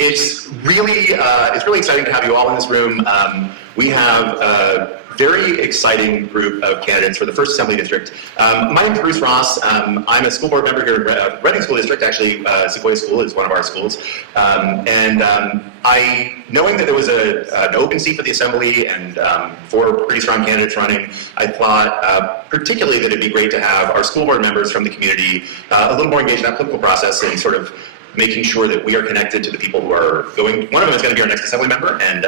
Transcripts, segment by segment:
It's really exciting to have you all in this room. We have a very exciting group of candidates for the 1st Assembly District. My name is Bruce Ross. I'm a school board member here at Reading School District. Actually, Sequoia School is one of our schools. Knowing that there was an open seat for the Assembly and 4 pretty strong candidates running, I thought particularly that it'd be great to have our school board members from the community a little more engaged in that political process and sort of making sure that we are connected to the people who are going. One of them is going to be our next Assembly member, and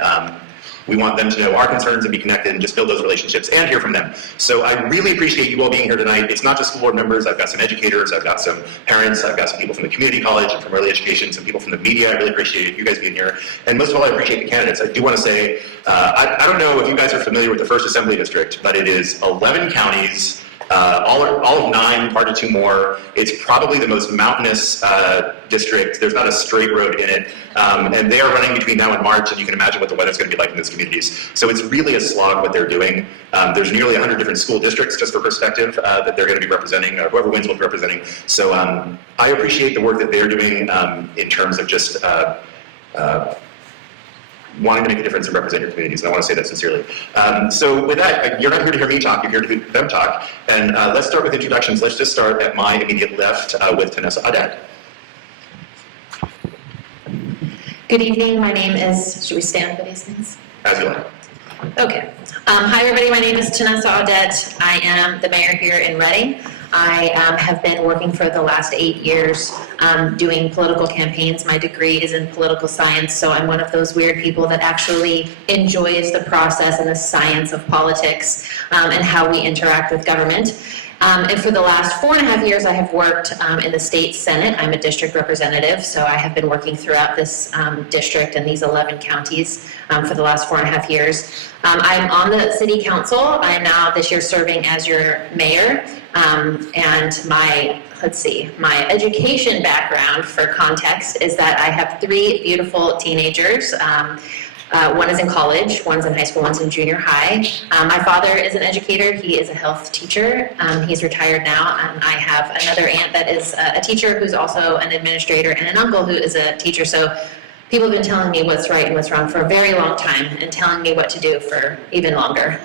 we want them to know our concerns and be connected and just build those relationships and hear from them. So I really appreciate you all being here tonight. It's not just school board members. I've got some educators, I've got some parents, I've got some people from the community college and from early education, some people from the media. I really appreciate you guys being here. And most of all, I appreciate the candidates. I do want to say, I don't know if you guys are familiar with the 1st Assembly District, but it is 11 counties, all of 9, part of 2 more. It's probably the most mountainous district. There's not a straight road in it. And they are running between now and March, and you can imagine what the weather's going to be like in those communities. So it's really a slog what they're doing. There's nearly 100 different school districts, just for perspective, that they're going to be representing, whoever wins will be representing. So I appreciate the work that they're doing in terms of just wanting to make a difference and represent your communities, and I want to say that sincerely. So with that, you're not here to hear me talk, you're here to hear them talk. And let's start with introductions. Let's just start at my immediate left with Tanessa Audet. Good evening, my name is, should we stand for these things? As you like. Okay. Hi everybody, my name is Tanessa Audet. I am the mayor here in Reading. I have been working for the last 8 years doing political campaigns. My degree is in political science, so I'm one of those weird people that actually enjoys the process and the science of politics and how we interact with government. And for the last 4.5 years, I have worked in the state senate. I'm a district representative, so I have been working throughout this district and these 11 counties for the last 4.5 years. I'm on the city council. I'm now this year serving as your mayor. And my education background, for context, is that I have 3 beautiful teenagers. One is in college, one's in high school, one's in junior high. My father is an educator. He is a health teacher. He's retired now. And I have another aunt that is a teacher who's also an administrator, and an uncle who is a teacher. So people have been telling me what's right and what's wrong for a very long time, and telling me what to do for even longer.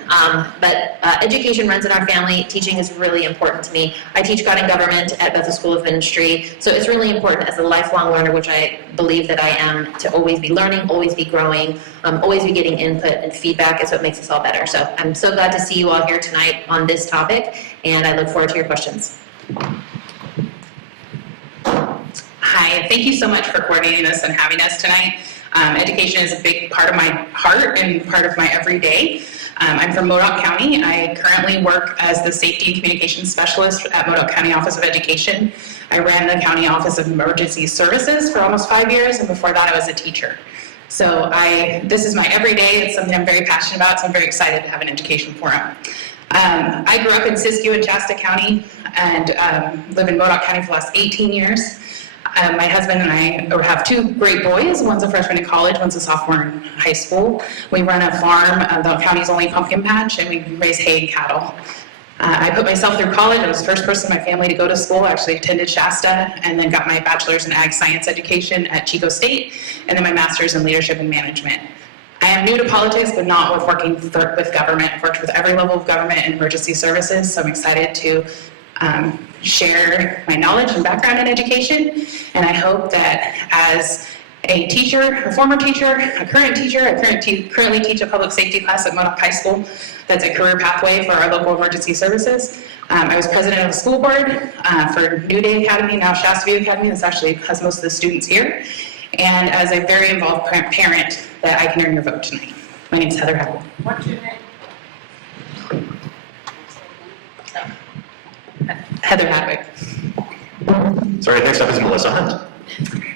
But education runs in our family. Teaching is really important to me. I teach God and Government at Bethel School of Ministry, so it's really important as a lifelong learner, which I believe that I am, to always be learning, always be growing, always be getting input and feedback is what makes us all better. So I'm so glad to see you all here tonight on this topic, and I look forward to your questions. Hi, thank you so much for coordinating this and having us tonight. Education is a big part of my heart and part of my everyday. I'm from Modoc County. I currently work as the Safety and Communications Specialist at Modoc County Office of Education. I ran the County Office of Emergency Services for almost 5 years, and before that I was a teacher. So this is my everyday. It's something I'm very passionate about, so I'm very excited to have an education forum. I grew up in Siskiyou in Shasta County and live in Modoc County for the last 18 years. My husband and I have 2 great boys. One's a freshman in college, one's a sophomore in high school. We run a farm, the county's only pumpkin patch, and we raise hay and cattle. I put myself through college. I was the first person in my family to go to school. I actually attended Shasta, and then got my bachelor's in ag science education at Chico State, and then my master's in leadership and management. I am new to politics, but not with working with government. I've worked with every level of government and emergency services, so I'm excited to share my knowledge and background in education, and I hope that as a teacher, a former teacher, a current teacher, I currently teach a public safety class at Modoc High School. That's a career pathway for our local emergency services. I was president of the school board for New Day Academy, now Shasta View Academy. This actually has most of the students here. And as a very involved parent, that I can earn your vote tonight. My name is Heather Hadwick. What's your name? Heather Hadwick. Sorry, next up is Melissa Hunt.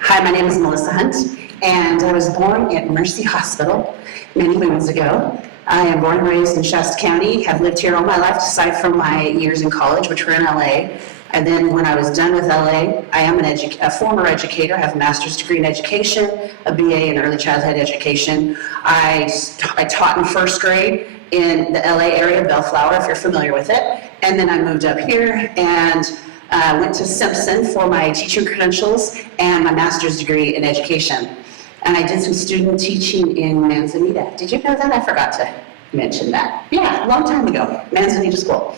Hi, my name is Melissa Hunt, and I was born at Mercy Hospital many moons ago. I am born and raised in Shasta County, have lived here all my life, aside from my years in college, which were in LA. And then when I was done with LA, I am a former educator. I have a master's degree in education, a BA in early childhood education. I taught in first grade in the LA area, Bellflower, if you're familiar with it. And then I moved up here and Went to Simpson for my teaching credentials and my master's degree in education. And I did some student teaching in Manzanita. Did you know that? I forgot to mention that. Yeah, a long time ago, Manzanita School.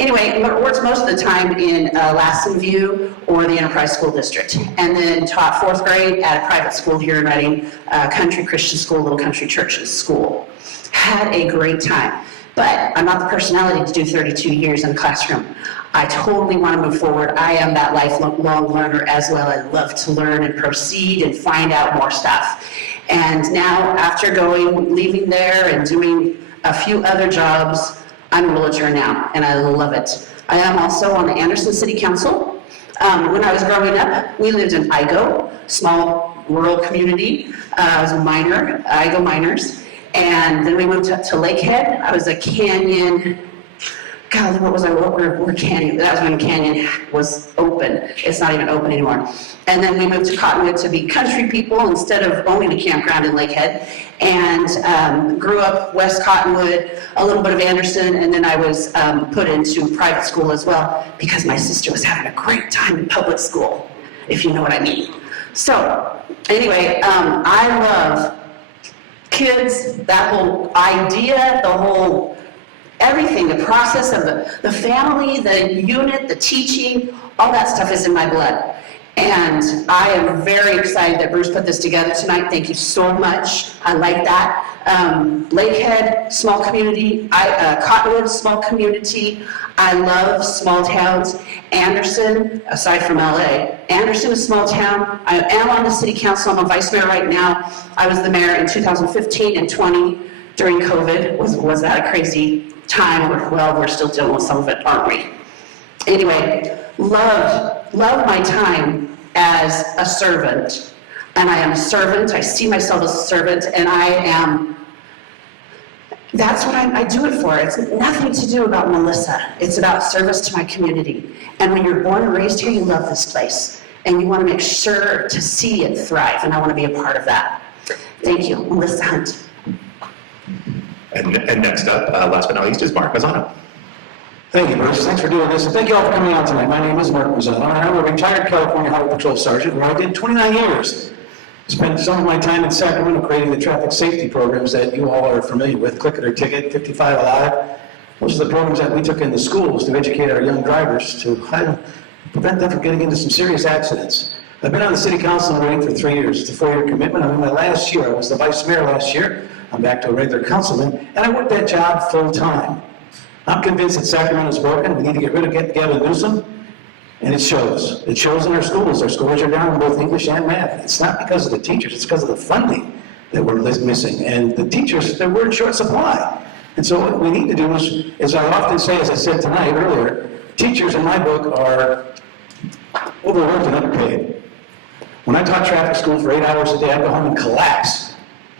Anyway, worked most of the time in Lassen View or the Enterprise School District. And then taught 4th grade at a private school here in Reading, Country Christian School, Little Country Churches School. Had a great time. But I'm not the personality to do 32 years in a classroom. I totally want to move forward. I am that lifelong learner as well. I love to learn and proceed and find out more stuff. And now, after leaving there and doing a few other jobs, I'm a realtor now, and I love it. I am also on the Anderson City Council. When I was growing up, we lived in Igo, small rural community. I was a miner, Igo miners. And then we moved up to Lakehead. I was a Canyon, God, what was I, we're Canyon, that was when Canyon was open. It's not even open anymore. And then we moved to Cottonwood to be country people instead of owning a campground in Lakehead. And grew up West Cottonwood, a little bit of Anderson, and then I was put into private school as well because my sister was having a great time in public school, if you know what I mean. So, anyway, I love kids, that whole idea, the whole everything, the process of the family, the unit, the teaching, all that stuff is in my blood. And I am very excited that Bruce put this together tonight. Thank you so much. I like that. Lakehead, small community. Cottonwood, small community. I love small towns. Anderson, aside from LA, Anderson is a small town. I am on the city council. I'm a vice mayor right now. I was the mayor in 2015 and 20 during COVID. Was that a crazy time? Well, we're still dealing with some of it, aren't we? Anyway, love my time as a servant. And I am a servant. I see myself as a servant, and that's what I do it for. It's nothing to do about Melissa. It's about service to my community. And when you're born and raised here, you love this place. And you want to make sure to see it thrive, and I want to be a part of that. Thank you, Melissa Hunt. And next up, last but not least, is Mark Mazzano. Thank you, Bruce. Thanks for doing this. And thank you all for coming out tonight. My name is Mark Mazzano. I'm a retired California Highway Patrol Sergeant where I did 29 years. Spent some of my time in Sacramento creating the traffic safety programs that you all are familiar with, Click It or Ticket, 55 Alive. Those are the programs that we took in the schools to educate our young drivers to prevent them from getting into some serious accidents. I've been on the city council in Reading for 3 years. It's a 4-year commitment. I'm in my last year. I was the vice mayor last year. I'm back to a regular councilman, and I work that job full time. I'm convinced that Sacramento's broken. We need to get rid of Gavin Newsom, and it shows. It shows in our schools. Our scores are down in both English and math. It's not because of the teachers. It's because of the funding that we're missing. And the teachers, we're in short supply. And so what we need to do is, as I often say, as I said tonight earlier, teachers in my book are overworked and underpaid. When I taught traffic school for 8 hours a day, I go home and collapse.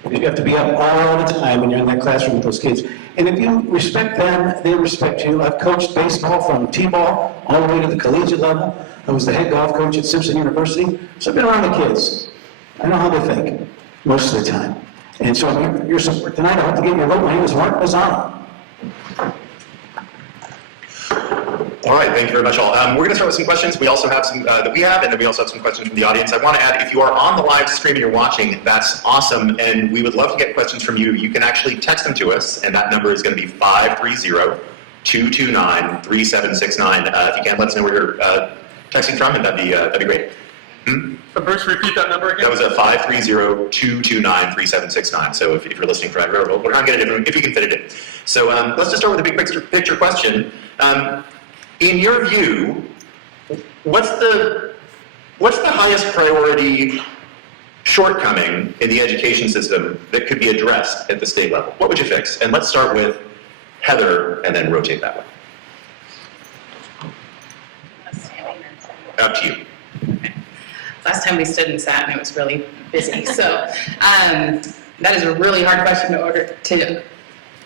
Because you have to be up all the time when you're in that classroom with those kids. And if you respect them, they respect you. I've coached baseball from T-ball all the way to the collegiate level. I was the head golf coach at Simpson University. So I've been around the kids. I know how they think most of the time. And so your support tonight, I hope to get your vote. My name is Mark Mazzano. All right, thank you very much all. We're going to start with some questions. We also have some that we have, and then we also have some questions from the audience. I want to add, if you are on the live stream and you're watching, that's awesome, and we would love to get questions from you. You can actually text them to us, and that number is going to be 530-229-3769. If you can, let us know where you're texting from, and that'd be great. Bruce, repeat that number again? That was a 530-229-3769. So if you're listening from we're going to get it if you can fit it in. So let's just start with a big picture question. In your view, what's the highest priority shortcoming in the education system that could be addressed at the state level? What would you fix? And let's start with Heather and then rotate that way. Up to you. Okay. Last time we stood and sat and it was really busy. So that is a really hard question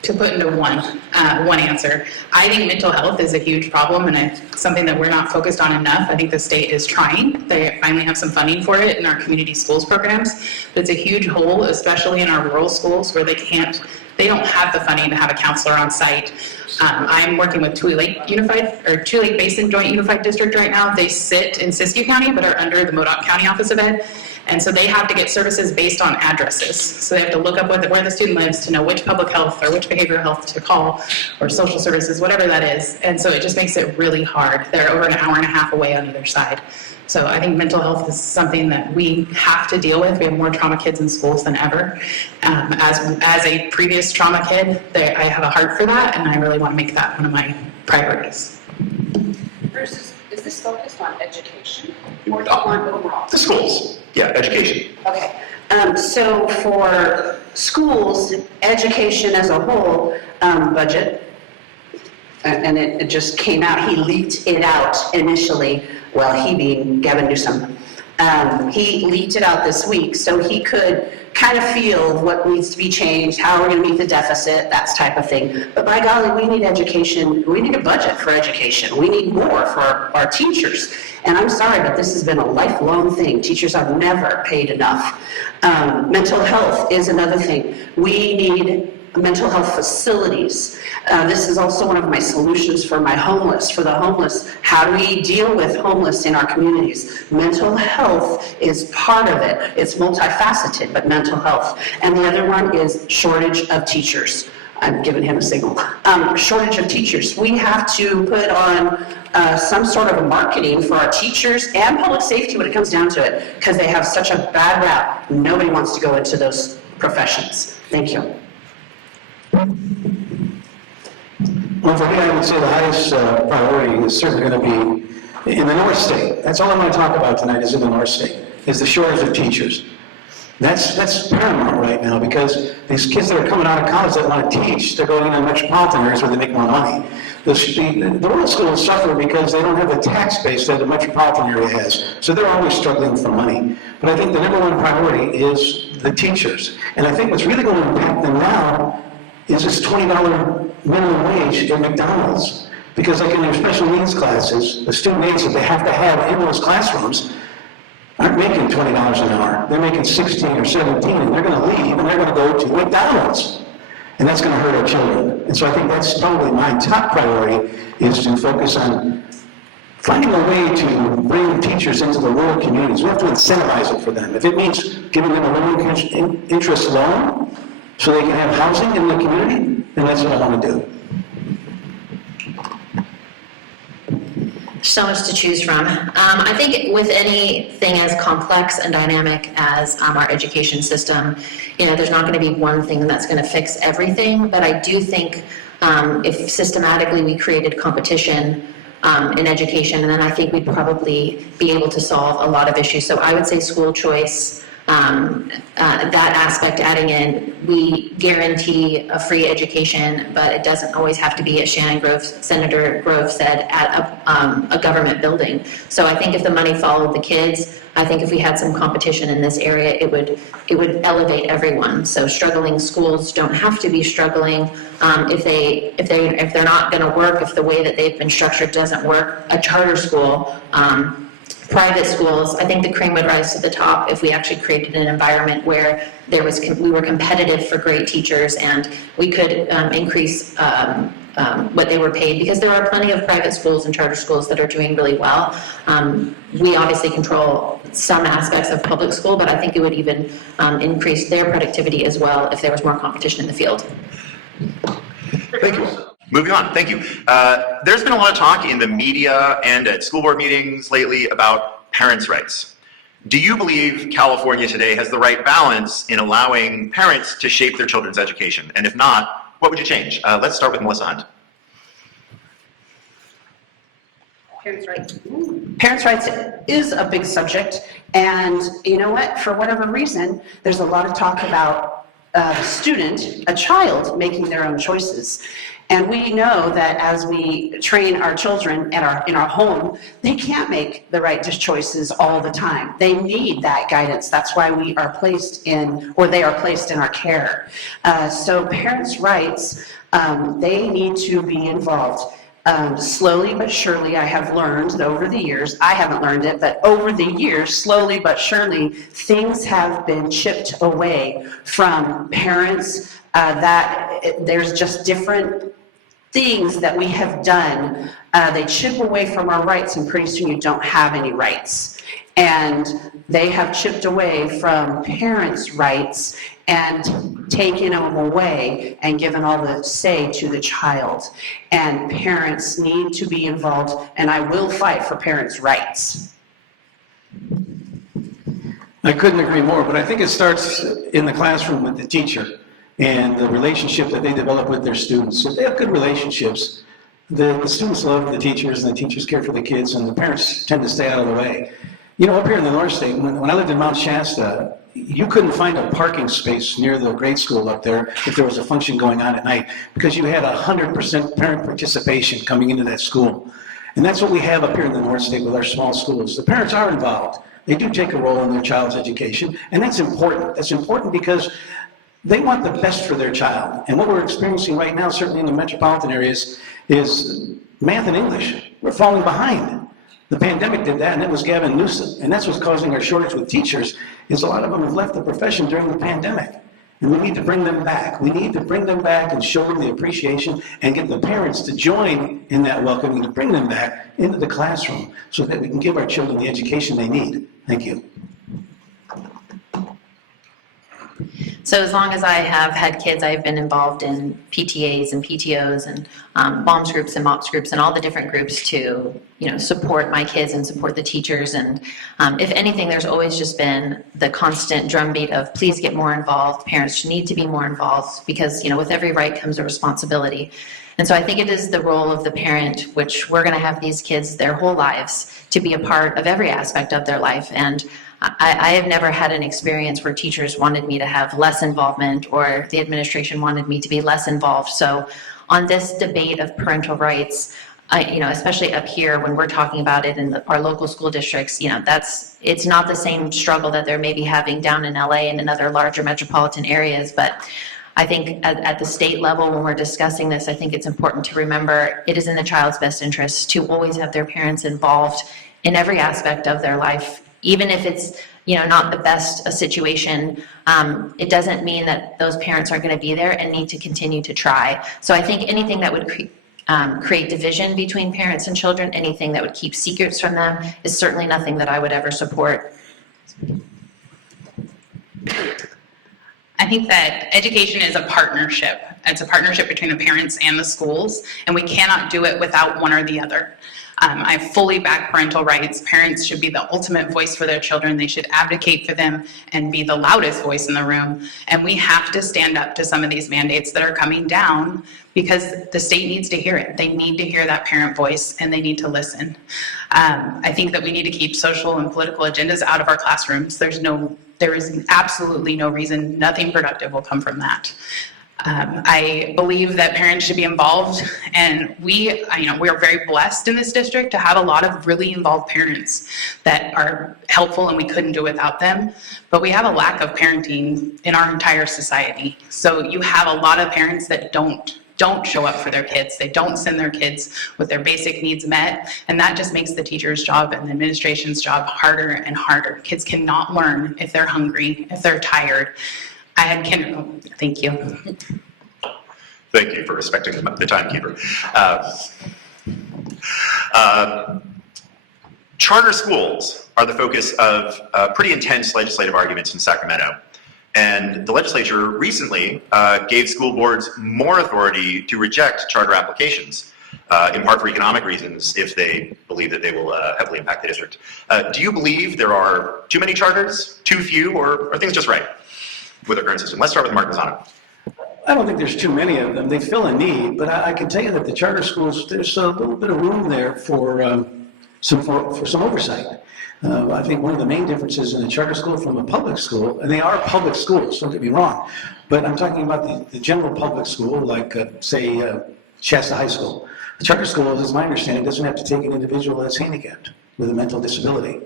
to put into one answer. I think mental health is a huge problem and something that we're not focused on enough. I think the state is trying. They finally have some funding for it in our community schools programs. But it's a huge hole, especially in our rural schools where they don't have the funding to have a counselor on site I'm working with Tule Lake Basin Joint Unified District right now. They sit in Siskiyou County, but are under the Modoc County Office of Ed. And so they have to get services based on addresses. So they have to look up where the student lives to know which public health or which behavioral health to call, or social services, whatever that is. And so it just makes it really hard. They're over an hour and a half away on either side. So I think mental health is something that we have to deal with. We have more trauma kids in schools than ever. As a previous trauma kid, I have a heart for that, and I really want to make that one of my priorities. Bruce, is this focused on education or on overall? The schools, yeah, education. Okay, so for schools, education as a whole, budget, and it just came out, he leaked it out initially, well, he being Gavin Newsom. He leaked it out this week so he could kind of feel what needs to be changed, how we're going to meet the deficit, that type of thing. But by golly, we need education, we need a budget for education. We need more for our teachers. And I'm sorry, but this has been a lifelong thing. Teachers are never paid enough. Mental health is another thing. We need mental health facilities. This is also one of my solutions for the homeless. How do we deal with homeless in our communities? Mental health is part of it. It's multifaceted, but mental health. And the other one is shortage of teachers. I'm giving him a signal. Shortage of teachers. We have to put on some sort of a marketing for our teachers and public safety when it comes down to it, because they have such a bad rap. Nobody wants to go into those professions. Thank you. Well, for me, I would say the highest priority is certainly going to be in the North State. That's all I'm going to talk about tonight is in the North State, is the shortage of teachers. That's paramount right now because these kids that are coming out of college that want to teach, they're going into metropolitan areas where they make more money. The rural schools suffer because they don't have the tax base that the metropolitan area has. So they're always struggling for money. But I think the number one priority is the teachers. And I think what's really going to impact them now is this $20 minimum wage at McDonald's. Because like in their special needs classes, the student aides that they have to have in those classrooms aren't making $20 an hour. They're making 16 or 17, and they're going to leave, and they're going to go to McDonald's. And that's going to hurt our children. And so I think that's probably my top priority, is to focus on finding a way to bring teachers into the rural communities. We have to incentivize it for them. If it means giving them a low interest loan so they can have housing in the community, then that's what I want to do. So much to choose from. I think with anything as complex and dynamic as our education system, there's not going to be one thing that's going to fix everything, but I do think if systematically we created competition in education, and then I think we'd probably be able to solve a lot of issues. So I would say school choice, that aspect adding in, we guarantee a free education, but it doesn't always have to be, as Senator Grove said, at a government building. So I think if the money followed the kids, I think if we had some competition in this area, it would elevate everyone. So struggling schools don't have to be struggling. If they're not going to work, if the way that they've been structured doesn't work, a charter school, private schools, I think the cream would rise to the top if we actually created an environment where we were competitive for great teachers and we could increase what they were paid, because there are plenty of private schools and charter schools that are doing really well. We obviously control some aspects of public school, but I think it would even increase their productivity as well if there was more competition in the field. Thank you. Moving on, thank you. There's been a lot of talk in the media and at school board meetings lately about parents' rights. Do you believe California today has the right balance in allowing parents to shape their children's education? And if not, what would you change? Let's start with Melissa Hunt. Parents' rights. Parents' rights is a big subject, and you know what? For whatever reason, there's a lot of talk about a child making their own choices. And we know that as we train our children in our home, they can't make the right choices all the time. They need that guidance. That's why they are placed in our care. So parents' rights, they need to be involved. Slowly but surely, I have learned over the years, I haven't learned it, but over the years, slowly but surely, things have been chipped away from parents, that there's just different things that we have done, they chip away from our rights, and pretty soon you don't have any rights. And they have chipped away from parents' rights and taken them away and given all the say to the child. And parents need to be involved, and I will fight for parents' rights. I couldn't agree more, but I think it starts in the classroom with the teacher and the relationship that they develop with their students. If they have good relationships, the students love the teachers, and the teachers care for the kids, and the parents tend to stay out of the way. You know, up here in the North State, when I lived in Mount Shasta, you couldn't find a parking space near the grade school up there if there was a function going on at night, because you had 100% parent participation coming into that school. And that's what we have up here in the North State with our small schools. The parents are involved. They do take a role in their child's education, and that's important. That's important because they want the best for their child. And what we're experiencing right now, certainly in the metropolitan areas, is math and English. We're falling behind. The pandemic did that, and it was Gavin Newsom. And that's what's causing our shortage with teachers, is a lot of them have left the profession during the pandemic. And we need to bring them back. We need to bring them back and show them the appreciation and get the parents to join in that welcoming, to bring them back into the classroom so that we can give our children the education they need. Thank you. So as long as I have had kids, I've been involved in PTAs and PTOs and moms groups and MOPS groups and all the different groups to, support my kids and support the teachers. And if anything, there's always just been the constant drumbeat of please get more involved. Parents need to be more involved because, with every right comes a responsibility. And so I think it is the role of the parent, which we're going to have these kids their whole lives, to be a part of every aspect of their life. And I have never had an experience where teachers wanted me to have less involvement or the administration wanted me to be less involved. So on this debate of parental rights, especially up here when we're talking about it in our local school districts, it's not the same struggle that they're maybe having down in LA and in other larger metropolitan areas. But I think at the state level, when we're discussing this, I think it's important to remember it is in the child's best interest to always have their parents involved in every aspect of their life. Even if it's, not the best situation, it doesn't mean that those parents aren't going to be there and need to continue to try. So I think anything that would create division between parents and children, anything that would keep secrets from them, is certainly nothing that I would ever support. I think that education is a partnership. It's a partnership between the parents and the schools, and we cannot do it without one or the other. I fully back parental rights. Parents should be the ultimate voice for their children. They should advocate for them and be the loudest voice in the room. And we have to stand up to some of these mandates that are coming down because the state needs to hear it. They need to hear that parent voice and they need to listen. I think that we need to keep social and political agendas out of our classrooms. There is absolutely no reason, nothing productive will come from that. I believe that parents should be involved, and we are very blessed in this district to have a lot of really involved parents that are helpful, and we couldn't do without them. But we have a lack of parenting in our entire society. So you have a lot of parents that don't show up for their kids. They don't send their kids with their basic needs met, and that just makes the teacher's job and the administration's job harder and harder. Kids cannot learn if they're hungry, if they're tired. Thank you. Thank you for respecting the timekeeper. Charter schools are the focus of pretty intense legislative arguments in Sacramento. And the legislature recently gave school boards more authority to reject charter applications, in part for economic reasons, if they believe that they will heavily impact the district. Do you believe there are too many charters, too few, or are things just right with our current system? Let's start with Mark Mazzano. I don't think there's too many of them. They fill a need, but I can tell you that the charter schools, there's a little bit of room there for some oversight. I think one of the main differences in a charter school from a public school, and they are public schools, don't get me wrong, but I'm talking about the general public school, like say Shasta High School. The charter school, as my understanding, doesn't have to take an individual that's handicapped with a mental disability.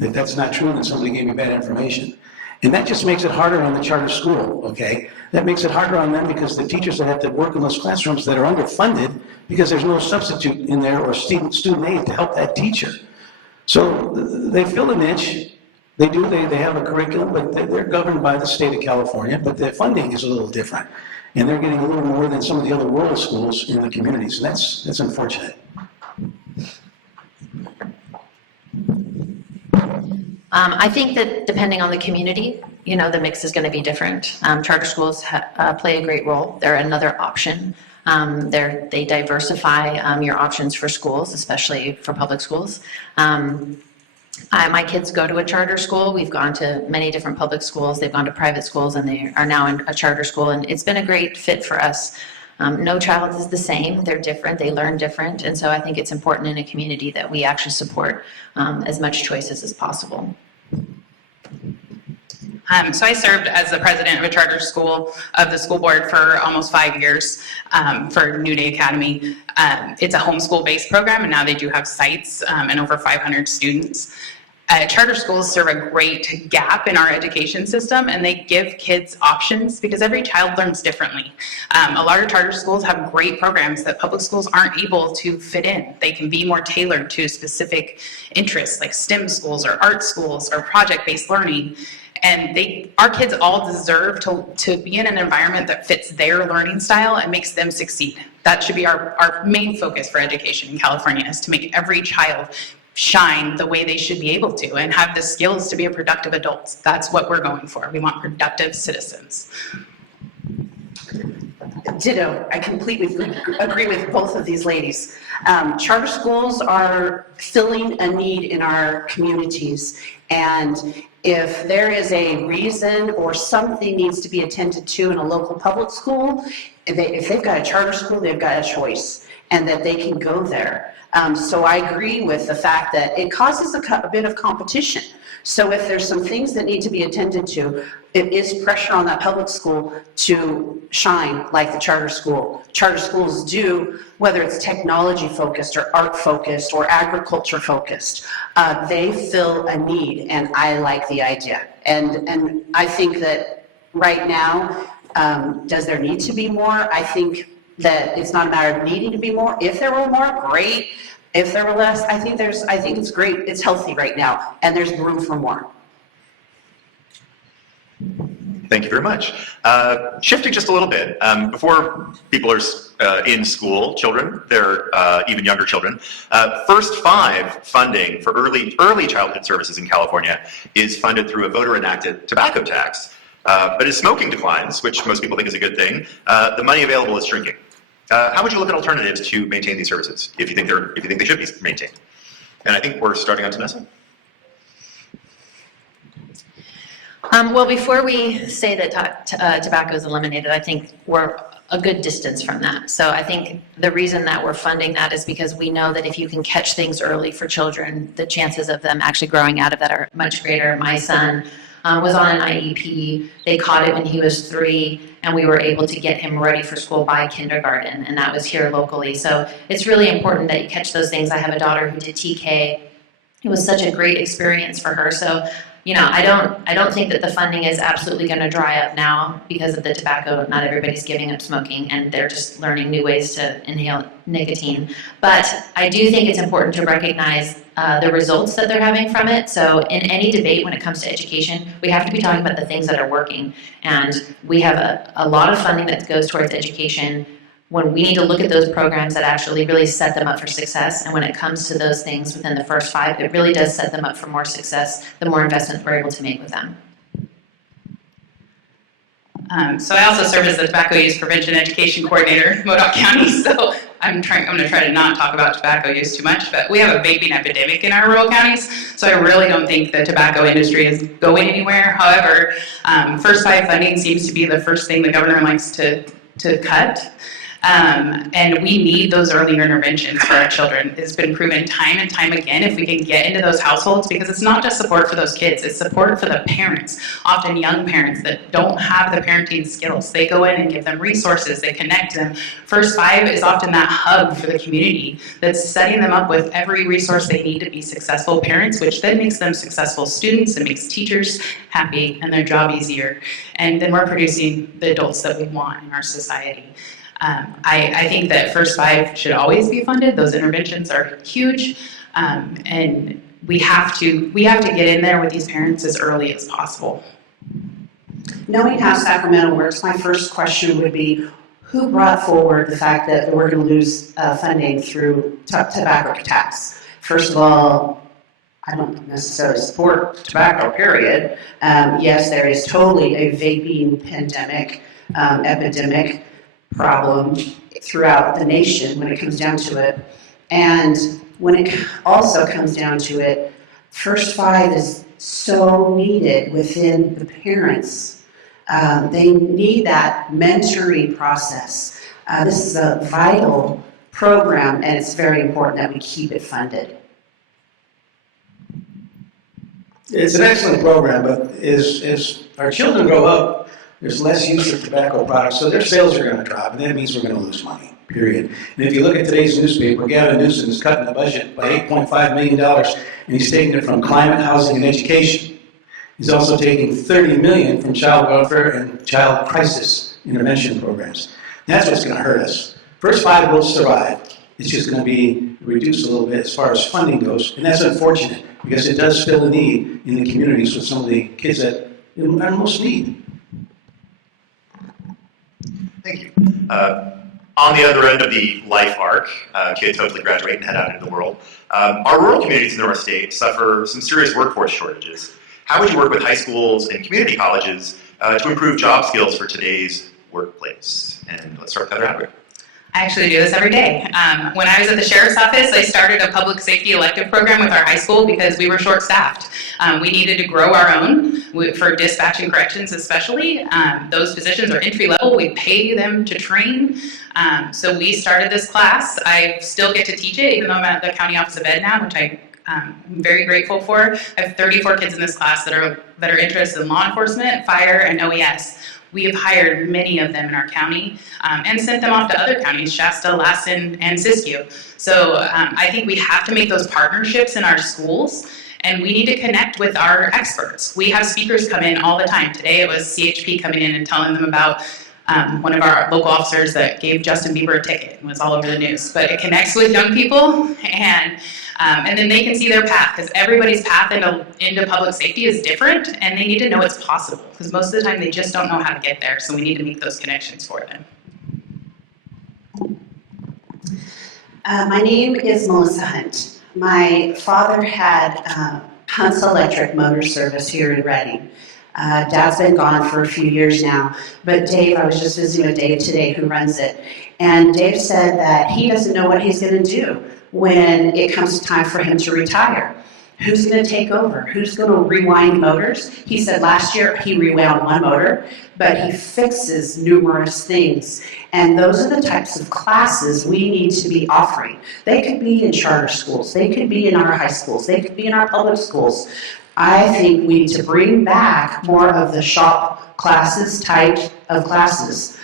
If that's not true, then somebody gave me bad information. And that just makes it harder on the charter school, okay? That makes it harder on them because the teachers that have to work in those classrooms that are underfunded because there's no substitute in there or student aid to help that teacher. So they fill a niche. They do, they have a curriculum, but they're governed by the state of California, but the funding is a little different. And they're getting a little more than some of the other rural schools in the communities, and that's unfortunate. I think that depending on the community, the mix is going to be different. Charter schools play a great role. They're another option. They diversify your options for schools, especially for public schools. My kids go to a charter school. We've gone to many different public schools. They've gone to private schools, and they are now in a charter school, and it's been a great fit for us. No child is the same. They're different. They learn different. And so I think it's important in a community that we actually support as much choices as possible. So I served as the president of a charter school of the school board for almost 5 years for New Day Academy. It's a homeschool-based program, and now they do have sites and over 500 students. Charter schools serve a great gap in our education system, and they give kids options because every child learns differently. A lot of charter schools have great programs that public schools aren't able to fit in. They can be more tailored to specific interests like STEM schools or art schools or project-based learning. And our kids all deserve to be in an environment that fits their learning style and makes them succeed. That should be our main focus for education in California, is to make every child shine the way they should be able to and have the skills to be a productive adult. That's what we're going for. We want productive citizens. Ditto. I completely agree with both of these ladies. Charter schools are filling a need in our communities, and if there is a reason or something needs to be attended to in a local public school, if they've got a charter school, they've got a choice, and that they can go there. So I agree with the fact that it causes a bit of competition. So if there's some things that need to be attended to, it is pressure on that public school to shine like the charter school. Charter schools do, whether it's technology focused or art focused or agriculture focused, they fill a need, and I like the idea. And I think that right now, does there need to be more? I think that it's not a matter of needing to be more. If there were more, great. If there were less, I think it's great. It's healthy right now, and there's room for more. Thank you very much. Shifting just a little bit, before people are in school, children, they're even younger children, First Five funding for early childhood services in California is funded through a voter-enacted tobacco tax. But as smoking declines, which most people think is a good thing, the money available is shrinking. How would you look at alternatives to maintain these services if you think they should be maintained? And I think we're starting on Tanessa. Well, before we say that tobacco is eliminated, I think we're a good distance from that. So I think the reason that we're funding that is because we know that if you can catch things early for children, the chances of them actually growing out of that are much greater. My son was on an IEP. They caught it when he was 3, and we were able to get him ready for school by kindergarten, and that was here locally. So it's really important that you catch those things. I have a daughter who did TK. It was such a great experience for her. So, I don't think that the funding is absolutely going to dry up now because of the tobacco. Not everybody's giving up smoking, and they're just learning new ways to inhale nicotine. But I do think it's important to recognize the results that they're having from it. So in any debate when it comes to education, we have to be talking about the things that are working. And we have a lot of funding that goes towards education when we need to look at those programs that actually really set them up for success. And when it comes to those things within the First Five, it really does set them up for more success, the more investments we're able to make with them. So I also serve as the Tobacco Use Prevention Education Coordinator in Modoc County, so I'm going to try to not talk about tobacco use too much, but we have a vaping epidemic in our rural counties, so I really don't think the tobacco industry is going anywhere. However, First Five funding seems to be the first thing the governor likes to cut. And we need those earlier interventions for our children. It's been proven time and time again if we can get into those households, because it's not just support for those kids, it's support for the parents, often young parents that don't have the parenting skills. They go in and give them resources, they connect them. First Five is often that hub for the community that's setting them up with every resource they need to be successful parents, which then makes them successful students and makes teachers happy and their job easier. And then we're producing the adults that we want in our society. I think that First Five should always be funded. Those interventions are huge, and we have to get in there with these parents as early as possible. Knowing how Sacramento works, my first question would be, who brought forward the fact that we're going to lose funding through tobacco tax? First of all, I don't necessarily support tobacco, period. Yes, there is totally a vaping pandemic, epidemic problem throughout the nation when it comes down to it. And when it also comes down to it, First Five is so needed within the parents. They need that mentoring process. This is a vital program, and it's very important that we keep it funded. It's an excellent program, but as our children grow up, there's less use of tobacco products, so their sales are going to drop, and that means we're going to lose money, period. And if you look at today's newspaper, Gavin Newsom is cutting the budget by $8.5 million, and he's taking it from climate, housing, and education. He's also taking $30 million from child welfare and child crisis intervention programs. That's what's going to hurt us. First Five will survive. It's just going to be reduced a little bit as far as funding goes, and that's unfortunate because it does fill a need in the communities with some of the kids that are most need. Thank you. On the other end of the life arc, kids hopefully graduate and head out into the world. Our rural communities in our state suffer some serious workforce shortages. How would you work with high schools and community colleges to improve job skills for today's workplace? And let's start with Heather Hadwick. I actually do this every day. When I was at the sheriff's office, I started a public safety elective program with our high school because we were short-staffed. We needed to grow our own for dispatch and corrections especially. Those positions are entry level. We pay them to train. So we started this class. I still get to teach it even though I'm at the County Office of Ed now, which I'm very grateful for. I have 34 kids in this class that are interested in law enforcement, fire, and OES. We have hired many of them in our county and sent them off to other counties, Shasta, Lassen, and Siskiyou. So I think we have to make those partnerships in our schools, and we need to connect with our experts. We have speakers come in all the time. Today it was CHP coming in and telling them about one of our local officers that gave Justin Bieber a ticket and was all over the news. But it connects with young people, and then they can see their path, because everybody's path into public safety is different, and they need to know it's possible, because most of the time they just don't know how to get there, so we need to make those connections for them. My name is Melissa Hunt. My father had Hunt's Electric Motor Service here in Reading. Dad's been gone for a few years now, but Dave, I was just visiting with Dave today who runs it, and Dave said that he doesn't know what he's going to do when it comes time for him to retire. Who's going to take over? Who's going to rewind motors? He said last year he rewound one motor, but he fixes numerous things. And those are the types of classes we need to be offering. They could be in charter schools. They could be in our high schools. They could be in our public schools. I think we need to bring back more of the shop classes type of classes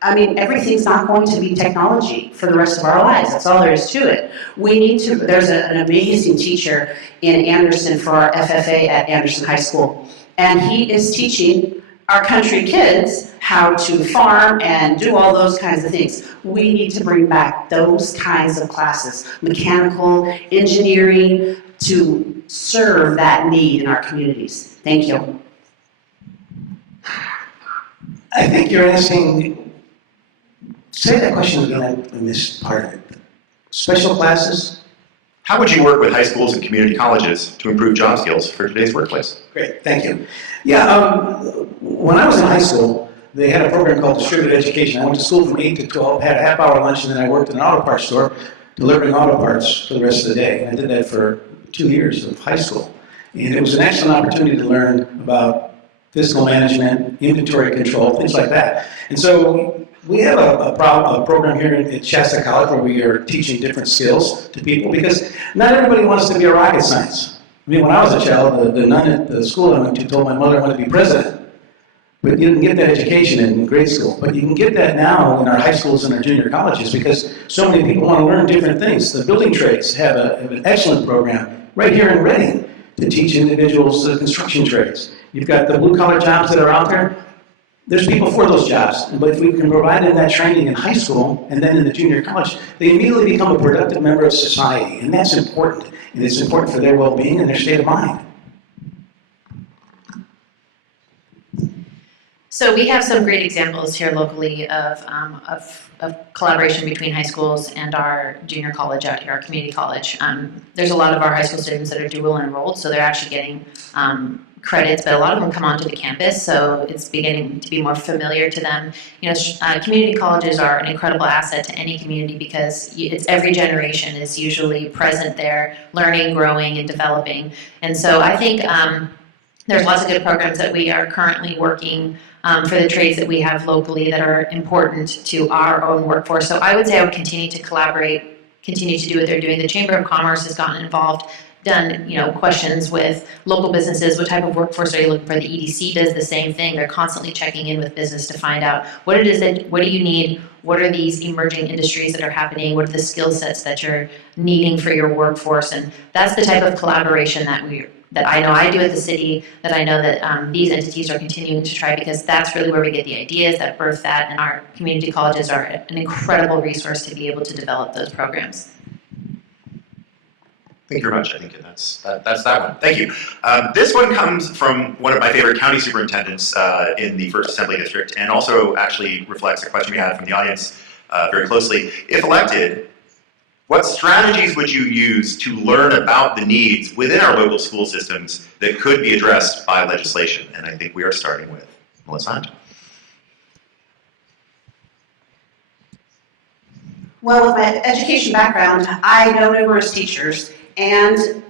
everything's not going to be technology for the rest of our lives. That's all there is to it. We need to, there's an amazing teacher in Anderson for our FFA at Anderson High School. And he is teaching our country kids how to farm and do all those kinds of things. We need to bring back those kinds of classes, mechanical, engineering, to serve that need in our communities. Thank you. I think you're asking, say that question again, I missed part of it. Special classes? How would you work with high schools and community colleges to improve job skills for today's workplace? Great, thank you. Yeah, when I was in high school, they had a program called Distributed Education. I went to school from 8 to 12, had a half-hour lunch, and then I worked in an auto parts store delivering auto parts for the rest of the day. I did that for 2 years of high school. And it was an excellent opportunity to learn about fiscal management, inventory control, things like that. And so we have a program here at Shasta College where we are teaching different skills to people, because not everybody wants to be a rocket science. I mean, when I was a child, the nun at the school I went to told my mother I wanted to be president. But you didn't get that education in grade school. But you can get that now in our high schools and our junior colleges, because so many people want to learn different things. The building trades have an excellent program right here in Reading to teach individuals the construction trades. You've got the blue-collar jobs that are out there. There's people for those jobs, but if we can provide them that training in high school and then in the junior college, they immediately become a productive member of society, and that's important. And it's important for their well-being and their state of mind. So we have some great examples here locally of collaboration between high schools and our junior college out here, our community college. There's a lot of our high school students that are dual enrolled, so they're actually getting credits, but a lot of them come onto the campus, so it's beginning to be more familiar to them. You know, community colleges are an incredible asset to any community because it's every generation is usually present there, learning, growing, and developing. And so I think there's lots of good programs that we are currently working for the trades that we have locally that are important to our own workforce. So I would say I would continue to collaborate, continue to do what they're doing. The Chamber of Commerce has gotten involved, done, you know, questions with local businesses. What type of workforce are you looking for? The EDC does the same thing. They're constantly checking in with business to find out what it is that, what do you need? What are these emerging industries that are happening? What are the skill sets that you're needing for your workforce? And that's the type of collaboration that I know I do at the city, that I know that these entities are continuing to try, because that's really where we get the ideas that birth that, and our community colleges are an incredible resource to be able to develop those programs. Thank you very much. I think that's that one. Thank you. This one comes from one of my favorite county superintendents in the 1st Assembly District, and also actually reflects a question we had from the audience very closely. If elected, what strategies would you use to learn about the needs within our local school systems that could be addressed by legislation? And I think we are starting with Melissa Hunt. Well, with my education background, I know numerous teachers and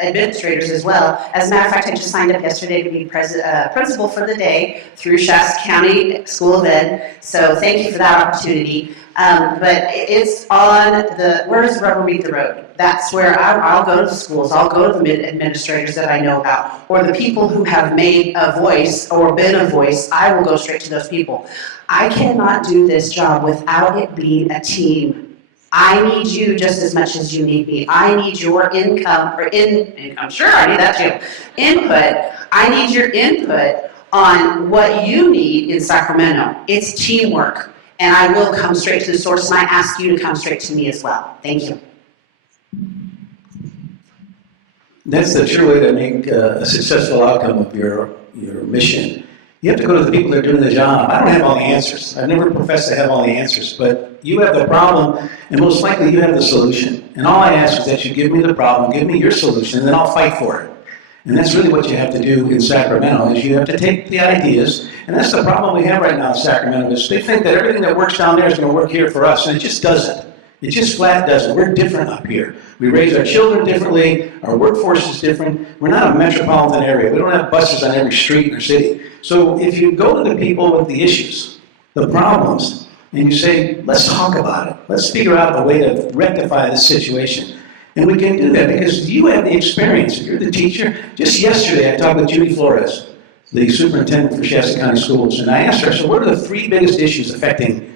administrators as well. As a matter of fact, I just signed up yesterday to be principal for the day through Shasta County School of Ed. So thank you for that opportunity. But it's on where does the rubber meet the road? That's where I'll go to the schools, I'll go to the administrators that I know about, or the people who have made a voice or been a voice. I will go straight to those people. I cannot do this job without it being a team. I need you just as much as you need me. I need your income, sure, I need that too. Input. I need your input on what you need in Sacramento. It's teamwork. And I will come straight to the source, and I ask you to come straight to me as well. Thank you. That's the true way to make a successful outcome of your mission. You have to go to the people that are doing the job. I don't have all the answers. I've never professed to have all the answers, but you have the problem, and most likely you have the solution. And all I ask is that you give me the problem, give me your solution, and then I'll fight for it. And that's really what you have to do in Sacramento, is you have to take the ideas, and that's the problem we have right now in Sacramento, is they think that everything that works down there is going to work here for us, and it just doesn't. It just flat doesn't. We're different up here. We raise our children differently, our workforce is different. We're not a metropolitan area. We don't have buses on every street in our city. So if you go to the people with the issues, the problems, and you say, let's talk about it. Let's figure out a way to rectify this situation. And we can do that because you have the experience. You're the teacher. Just yesterday, I talked with Judy Flores, the superintendent for Shasta County Schools, and I asked her, so what are the 3 biggest issues affecting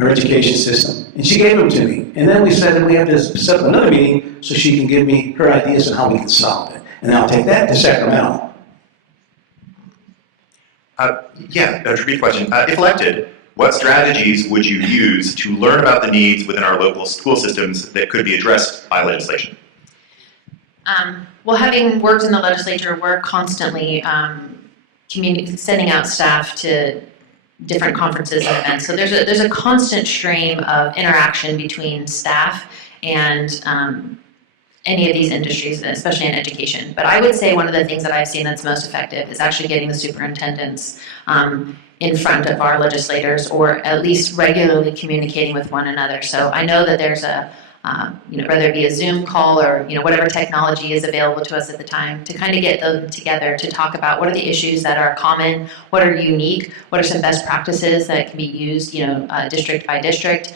our education system? And she gave them to me. And then we said that we have to set up another meeting so she can give me her ideas on how we can solve it. And then I'll take that to Sacramento. Repeat question. If elected, what strategies would you use to learn about the needs within our local school systems that could be addressed by legislation? Well, having worked in the legislature, we're constantly sending out staff to different conferences and events. So there's a constant stream of interaction between staff and any of these industries, especially in education. But I would say one of the things that I've seen that's most effective is actually getting the superintendents in front of our legislators, or at least regularly communicating with one another. So I know that there's whether it be a Zoom call or whatever technology is available to us at the time, to kind of get them together to talk about what are the issues that are common, what are unique, what are some best practices that can be used, district by district.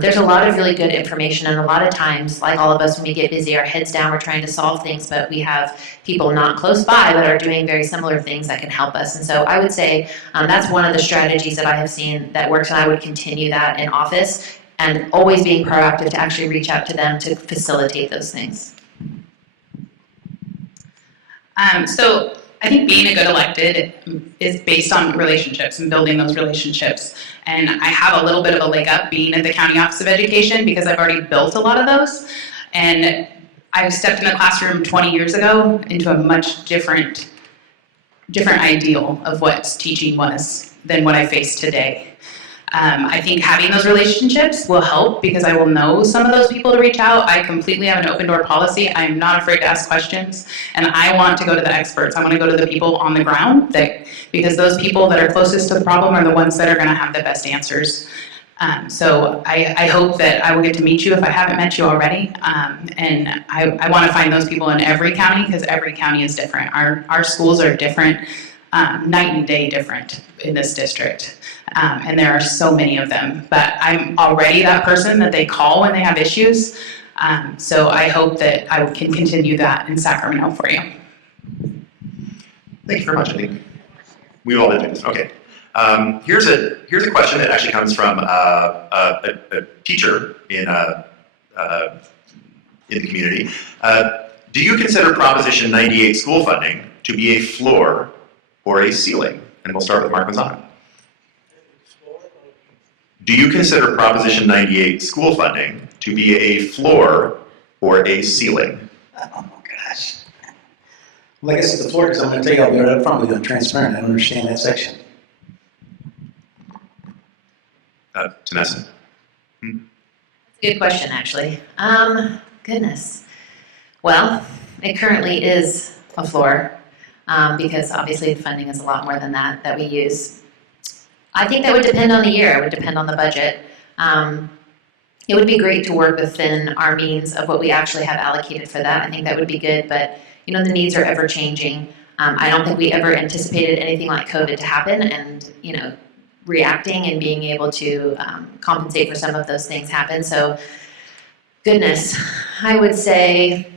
There's a lot of really good information, and a lot of times, like all of us, when we get busy, our heads down, we're trying to solve things, but we have people not close by that are doing very similar things that can help us. And so I would say that's one of the strategies that I have seen that works, and I would continue that in office, and always being proactive to actually reach out to them to facilitate those things. So I think being a good elected is based on relationships and building those relationships. And I have a little bit of a leg up being at the County Office of Education because I've already built a lot of those. And I stepped in the classroom 20 years ago into a much different different ideal of what teaching was than what I face today. I think having those relationships will help because I will know some of those people to reach out. I completely have an open door policy. I am not afraid to ask questions, and I want to go to the experts. I want to go to the people on the ground because those people that are closest to the problem are the ones that are going to have the best answers. So I hope that I will get to meet you if I haven't met you already. And I want to find those people in every county because every county is different. Our schools are different, night and day different in this district. And there are so many of them, but I'm already that person that they call when they have issues. So I hope that I can continue that in Sacramento for you. Thank you very much. I think we've all been doing this. Okay. Here's a question that actually comes from a teacher in the community. Do you consider Proposition 98 school funding to be a floor or a ceiling? And we'll start with Mark Manzano. Do you consider Proposition 98 school funding to be a floor or a ceiling? Oh, gosh. Well, I guess it's the floor because I'm going to tell you I'll be right up front with you. I'm transparent. I don't understand that section. Tanessa? That's a good question, actually. Goodness. Well, it currently is a floor because obviously the funding is a lot more than that we use. I think that would depend on the year. It would depend on the budget. It would be great to work within our means of what we actually have allocated for that. I think that would be good, but you know, the needs are ever changing. I don't think we ever anticipated anything like COVID to happen, and you know, reacting and being able to compensate for some of those things happen. So, goodness, I would say,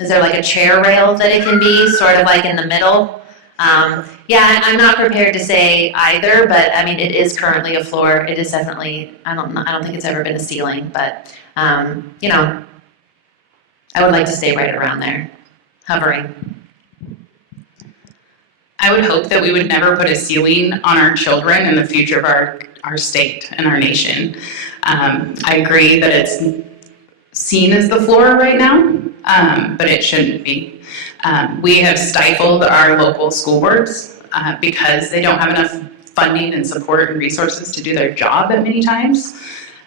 is there like a chair rail that it can be, sort of like in the middle? Yeah, I'm not prepared to say either, but I mean, it is currently a floor. It is definitely, I don't think it's ever been a ceiling, but you know, I would like to stay right around there, hovering. I would hope that we would never put a ceiling on our children and the future of our state and our nation. I agree that it's seen as the floor right now, but it shouldn't be. We have stifled our local school boards because they don't have enough funding and support and resources to do their job at many times.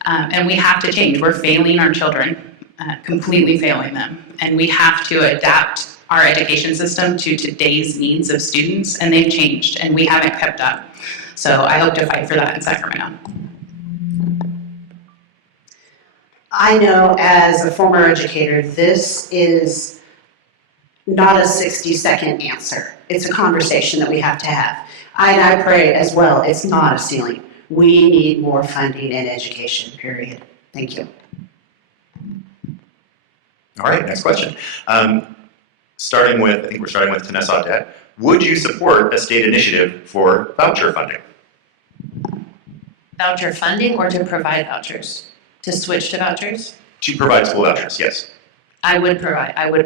And we have to change. We're failing our children, completely failing them. And we have to adapt our education system to today's needs of students, and they've changed, and we haven't kept up. So I hope to fight for that in Sacramento. I know as a former educator, this is not a 60-second answer. It's a conversation that we have to have. I pray as well, it's not a ceiling. We need more funding in education, period. Thank you. All right, next question. I think we're starting with Tanessa Audette. Would you support a state initiative for voucher funding? Voucher funding or to provide vouchers? To switch to vouchers? To provide school vouchers, yes. I would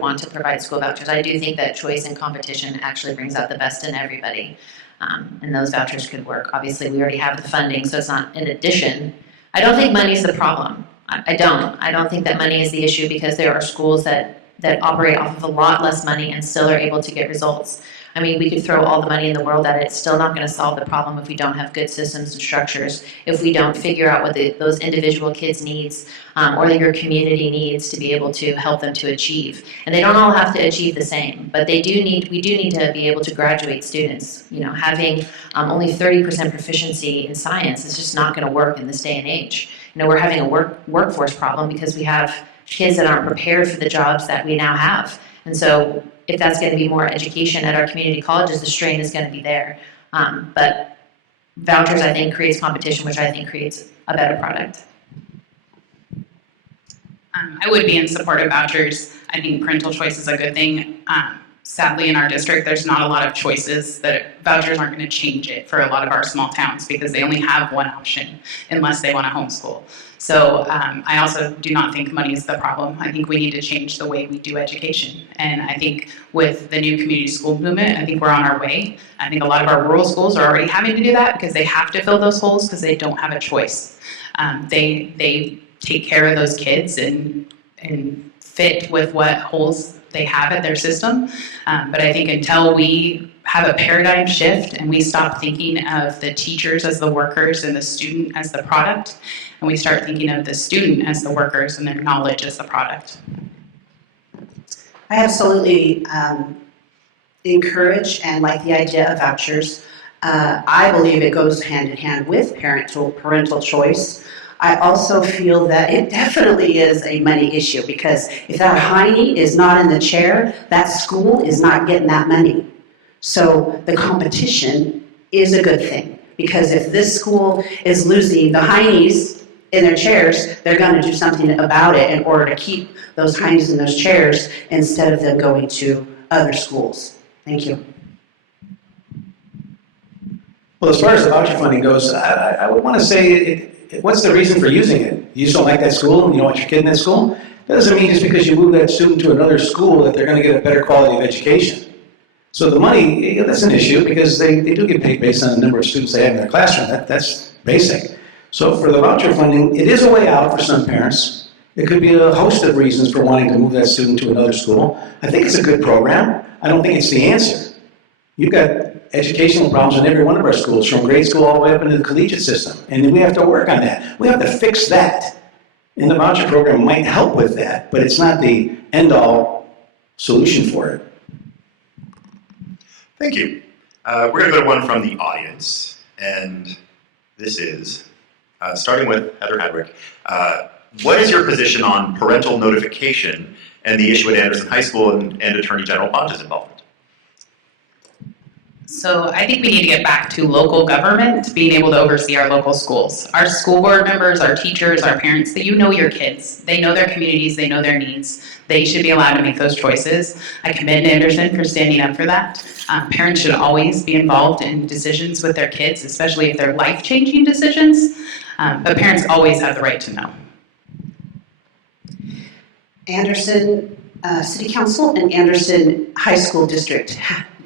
want to provide school vouchers. I do think that choice and competition actually brings out the best in everybody. And those vouchers could work. Obviously, we already have the funding, so it's not in addition. I don't think money is the problem. I don't think that money is the issue because there are schools that operate off of a lot less money and still are able to get results. I mean, we could throw all the money in the world at it. It's still not going to solve the problem if we don't have good systems and structures, if we don't figure out what those individual kids' needs or your community needs to be able to help them to achieve. And they don't all have to achieve the same, but we do need to be able to graduate students. You know, having only 30% proficiency in science is just not going to work in this day and age. You know, we're having a workforce problem because we have kids that aren't prepared for the jobs that we now have. And so if that's going to be more education at our community colleges, the strain is going to be there. But vouchers, I think, creates competition, which I think creates a better product. I would be in support of vouchers. I think parental choice is a good thing. Sadly, in our district, there's not a lot of choices. That vouchers aren't going to change it for a lot of our small towns because they only have one option unless they want to homeschool. So I also do not think money is the problem. I think we need to change the way we do education. And I think with the new community school movement, I think we're on our way. I think a lot of our rural schools are already having to do that because they have to fill those holes because they don't have a choice. They take care of those kids and and fit with what holes they have at their system. But I think until we have a paradigm shift and we stop thinking of the teachers as the workers and the student as the product, and we start thinking of the student as the workers and their knowledge as the product. I absolutely encourage and like the idea of vouchers. I believe it goes hand in hand with parental choice. I also feel that it definitely is a money issue, because if that Heine is not in the chair, that school is not getting that money. So the competition is a good thing, because if this school is losing the Heines in their chairs, they're going to do something about it in order to keep those Heines in those chairs instead of them going to other schools. Thank you. Well, as far as the voucher funding goes, I would want to say, what's the reason for using it? You just don't like that school and you don't want your kid in that school? That doesn't mean just because you move that student to another school that they're going to get a better quality of education. So the money, that's an issue, because they do get paid based on the number of students they have in their classroom. That's basic. So for the voucher funding, it is a way out for some parents. It could be a host of reasons for wanting to move that student to another school. I think it's a good program. I don't think it's the answer. You've got educational problems in every one of our schools, from grade school all the way up into the collegiate system. And we have to work on that. We have to fix that. And the voucher program might help with that, but it's not the end-all solution for it. Thank you. We're going to go to one from the audience, and this is, starting with Heather Hadwick. What is your position on parental notification and the issue at Anderson High School and Attorney General Ponch's involvement? So I think we need to get back to local government being able to oversee our local schools. Our school board members, our teachers, our parents, you know your kids. They know their communities, they know their needs. They should be allowed to make those choices. I commend Anderson for standing up for that. Parents should always be involved in decisions with their kids, especially if they're life-changing decisions. But parents always have the right to know. Anderson City Council and Anderson High School District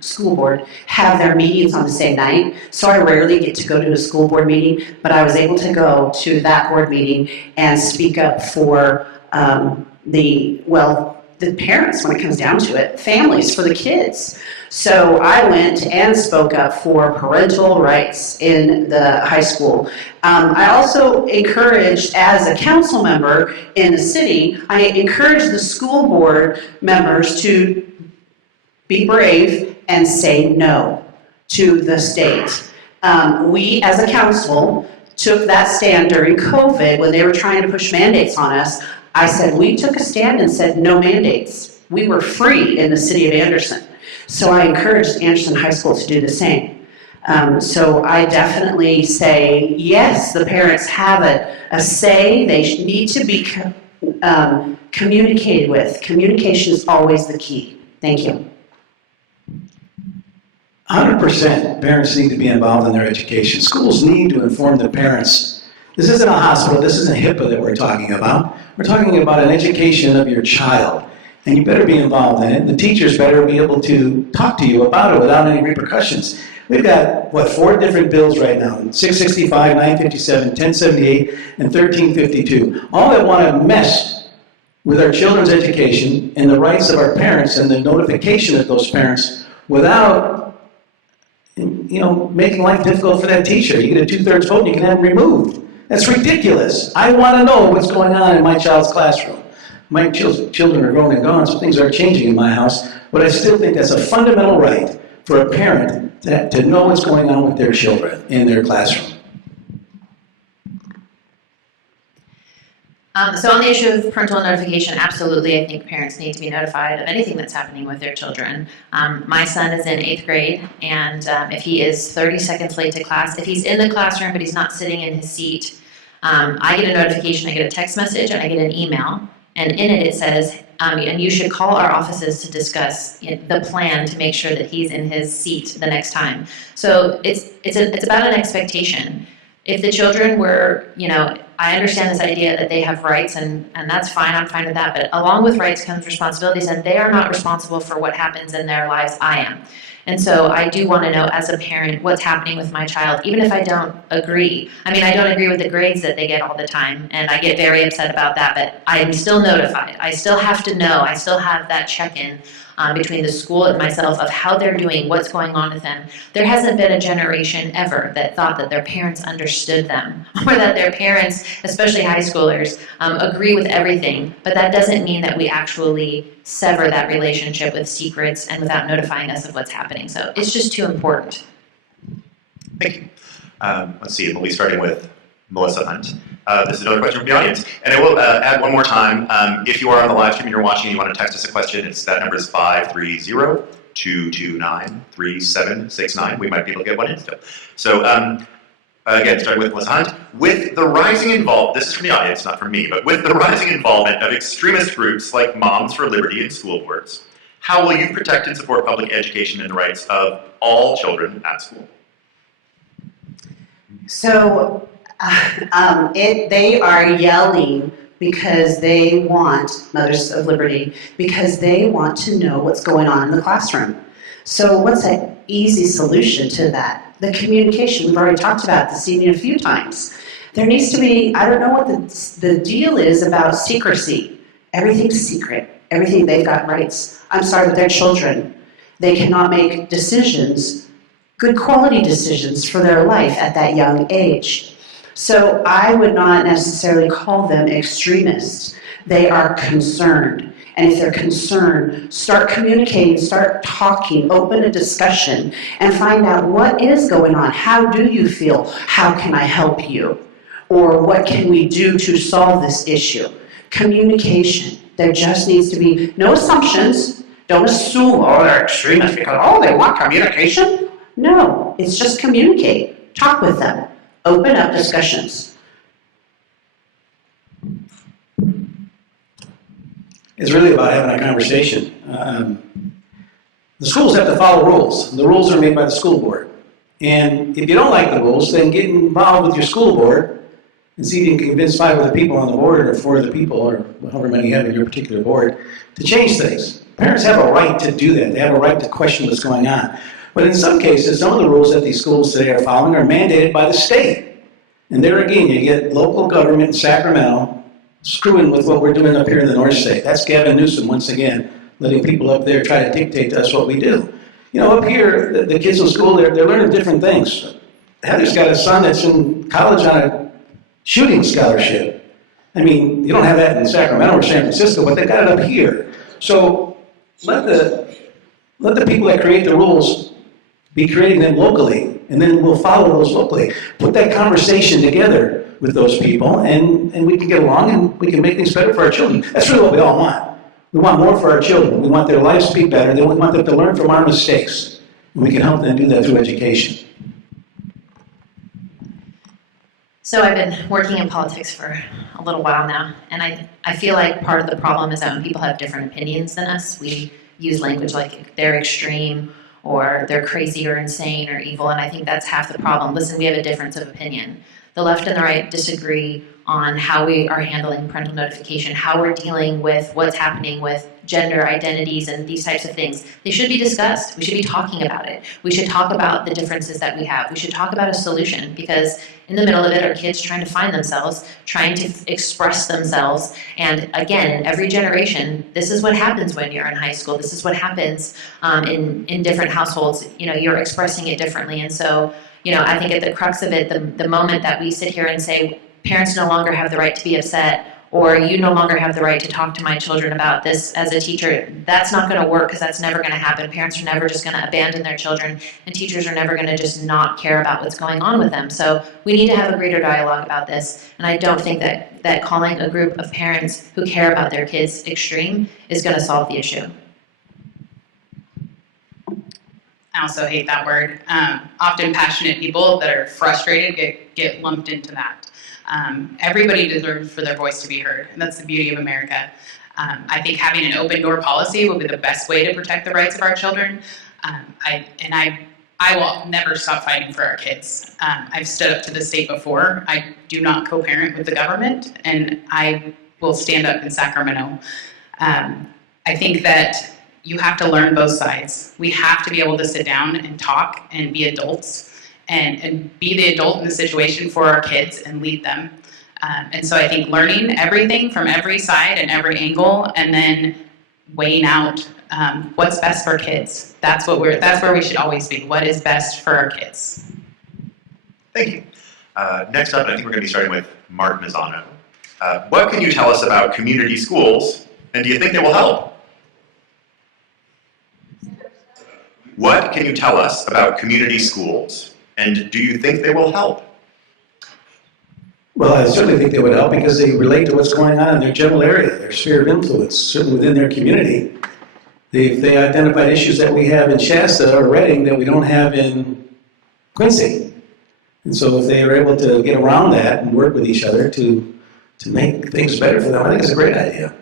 School Board have their meetings on the same night, so I rarely get to go to a school board meeting, but I was able to go to that board meeting and speak up for the parents when it comes down to it, families, for the kids. So I went and spoke up for parental rights in the high school. I also encouraged, as a council member in the city, I encouraged the school board members to be brave and say no to the state. We, as a council, took that stand during COVID when they were trying to push mandates on us. I said, we took a stand and said no mandates. We were free in the city of Anderson. So I encouraged Anderson High School to do the same. So I definitely say, yes, the parents have a say. They need to be communicated with. Communication is always the key. Thank you. 100% parents need to be involved in their education. Schools need to inform the parents. This isn't a hospital, this isn't HIPAA that we're talking about. We're talking about an education of your child, and you better be involved in it. The teachers better be able to talk to you about it without any repercussions. We've got, 4 different bills right now, 665, 957, 1078, and 1352, all that want to mess with our children's education and the rights of our parents and the notification of those parents without making life difficult for that teacher. You get a 2/3 vote and you can have them removed. That's ridiculous. I want to know what's going on in my child's classroom. My children are grown and gone, so things are changing in my house, but I still think that's a fundamental right for a parent to know what's going on with their children in their classroom. So on the issue of parental notification, absolutely, I think parents need to be notified of anything that's happening with their children. My son is in 8th grade, and if he is 30 seconds late to class, if he's in the classroom but he's not sitting in his seat, I get a notification, I get a text message, and I get an email, and in it says, and you should call our offices to discuss the plan to make sure that he's in his seat the next time. So it's about an expectation. If the children were, I understand this idea that they have rights, and that's fine, I'm fine with that, but along with rights comes responsibilities, and they are not responsible for what happens in their lives, I am. And so I do want to know as a parent what's happening with my child, even if I don't agree. I mean, I don't agree with the grades that they get all the time, and I get very upset about that, but I am still notified. I still have to know. I still have that check-in between the school and myself of how they're doing, what's going on with them. There hasn't been a generation ever that thought that their parents understood them, or that their parents, especially high schoolers, agree with everything, but that doesn't mean that we actually sever that relationship with secrets and without notifying us of what's happening. So it's just too important. Thank you. Let's see, we'll be starting with Melissa Hunt. This is another question from the audience. And I will add one more time, if you are on the live stream and you're watching and you want to text us a question, that number is 530-229-3769. We might be able to get one in still. So again, starting with Melissa Hunt. With the rising involvement, this is from the audience, not from me, but with the rising involvement of extremist groups like Moms for Liberty and school boards, how will you protect and support public education and the rights of all children at school? So they are yelling because they want, Mothers of Liberty, because they want to know what's going on in the classroom. So what's an easy solution to that? The communication. We've already talked about this evening a few times. There needs to be, I don't know what the deal is about secrecy. Everything's secret. Everything, they've got rights. I'm sorry, but they're children. They cannot make decisions, good quality decisions for their life at that young age. So I would not necessarily call them extremists. They are concerned. And if they're concerned, start communicating, start talking, open a discussion, and find out what is going on. How do you feel? How can I help you? Or what can we do to solve this issue? Communication. There just needs to be no assumptions. Don't assume, oh, they're extremists because, oh, they want communication. No, it's just communicate. Talk with them. Open up discussions. It's really about having a conversation. The schools have to follow rules. The rules are made by the school board. And if you don't like the rules, then get involved with your school board and see if you can convince 5 of the people on the board, or 4 of the people, or however many you have in your particular board, to change things. Parents have a right to do that. They have a right to question what's going on. But in some cases, some of the rules that these schools today are following are mandated by the state. And there again, you get local government in Sacramento screwing with what we're doing up here in the North State. That's Gavin Newsom, once again, letting people up there try to dictate to us what we do. You know, up here, the kids in school, they're learning different things. Heather's got a son that's in college on a shooting scholarship. I mean, you don't have that in Sacramento or San Francisco, but they've got it up here. So let the people that create the rules be creating them locally, and then we'll follow those locally. Put that conversation together with those people, and we can get along, and we can make things better for our children. That's really what we all want. We want more for our children. We want their lives to be better. We want them to learn from our mistakes. And we can help them do that through education. So I've been working in politics for a little while now, and I feel like part of the problem is that when people have different opinions than us, we use language like they're extreme, or they're crazy or insane or evil, and I think that's half the problem. Listen, we have a difference of opinion. The left and the right disagree on how we are handling parental notification, how we're dealing with what's happening with gender identities and these types of things. They should be discussed. We should be talking about it. We should talk about the differences that we have. We should talk about a solution, because in the middle of it are kids trying to find themselves, trying to express themselves. And again, in every generation, this is what happens when you're in high school. This is what happens in different households. You know, you're expressing it differently. And so, you know, I think at the crux of it, the moment that we sit here and say, parents no longer have the right to be upset, or you no longer have the right to talk to my children about this as a teacher, that's not going to work, because that's never going to happen. Parents are never just going to abandon their children, and teachers are never going to just not care about what's going on with them. So we need to have a greater dialogue about this, and I don't think that calling a group of parents who care about their kids extreme is going to solve the issue. I also hate that word. Often passionate people that are frustrated get lumped into that. Everybody deserves for their voice to be heard, and that's the beauty of America. I think having an open door policy will be the best way to protect the rights of our children. I will never stop fighting for our kids. I've stood up to the state before. I do not co-parent with the government, and I will stand up in Sacramento. I think that, you have to learn both sides. We have to be able to sit down and talk and be adults and be the adult in the situation for our kids and lead them. And so I think learning everything from every side and every angle, and then weighing out what's best for kids. That's where we should always be. What is best for our kids? Thank you. Next up, I think we're going to be starting with Mark Mazzano. What can you tell us about community schools, and do you think they will help? What can you tell us about community schools, and do you think they will help? Well, I certainly think they would help because they relate to what's going on in their general area, their sphere of influence, certainly within their community. They identified issues that we have in Shasta or Reading that we don't have in Quincy. And so if they are able to get around that and work with each other to make things better for them, I think it's a great idea.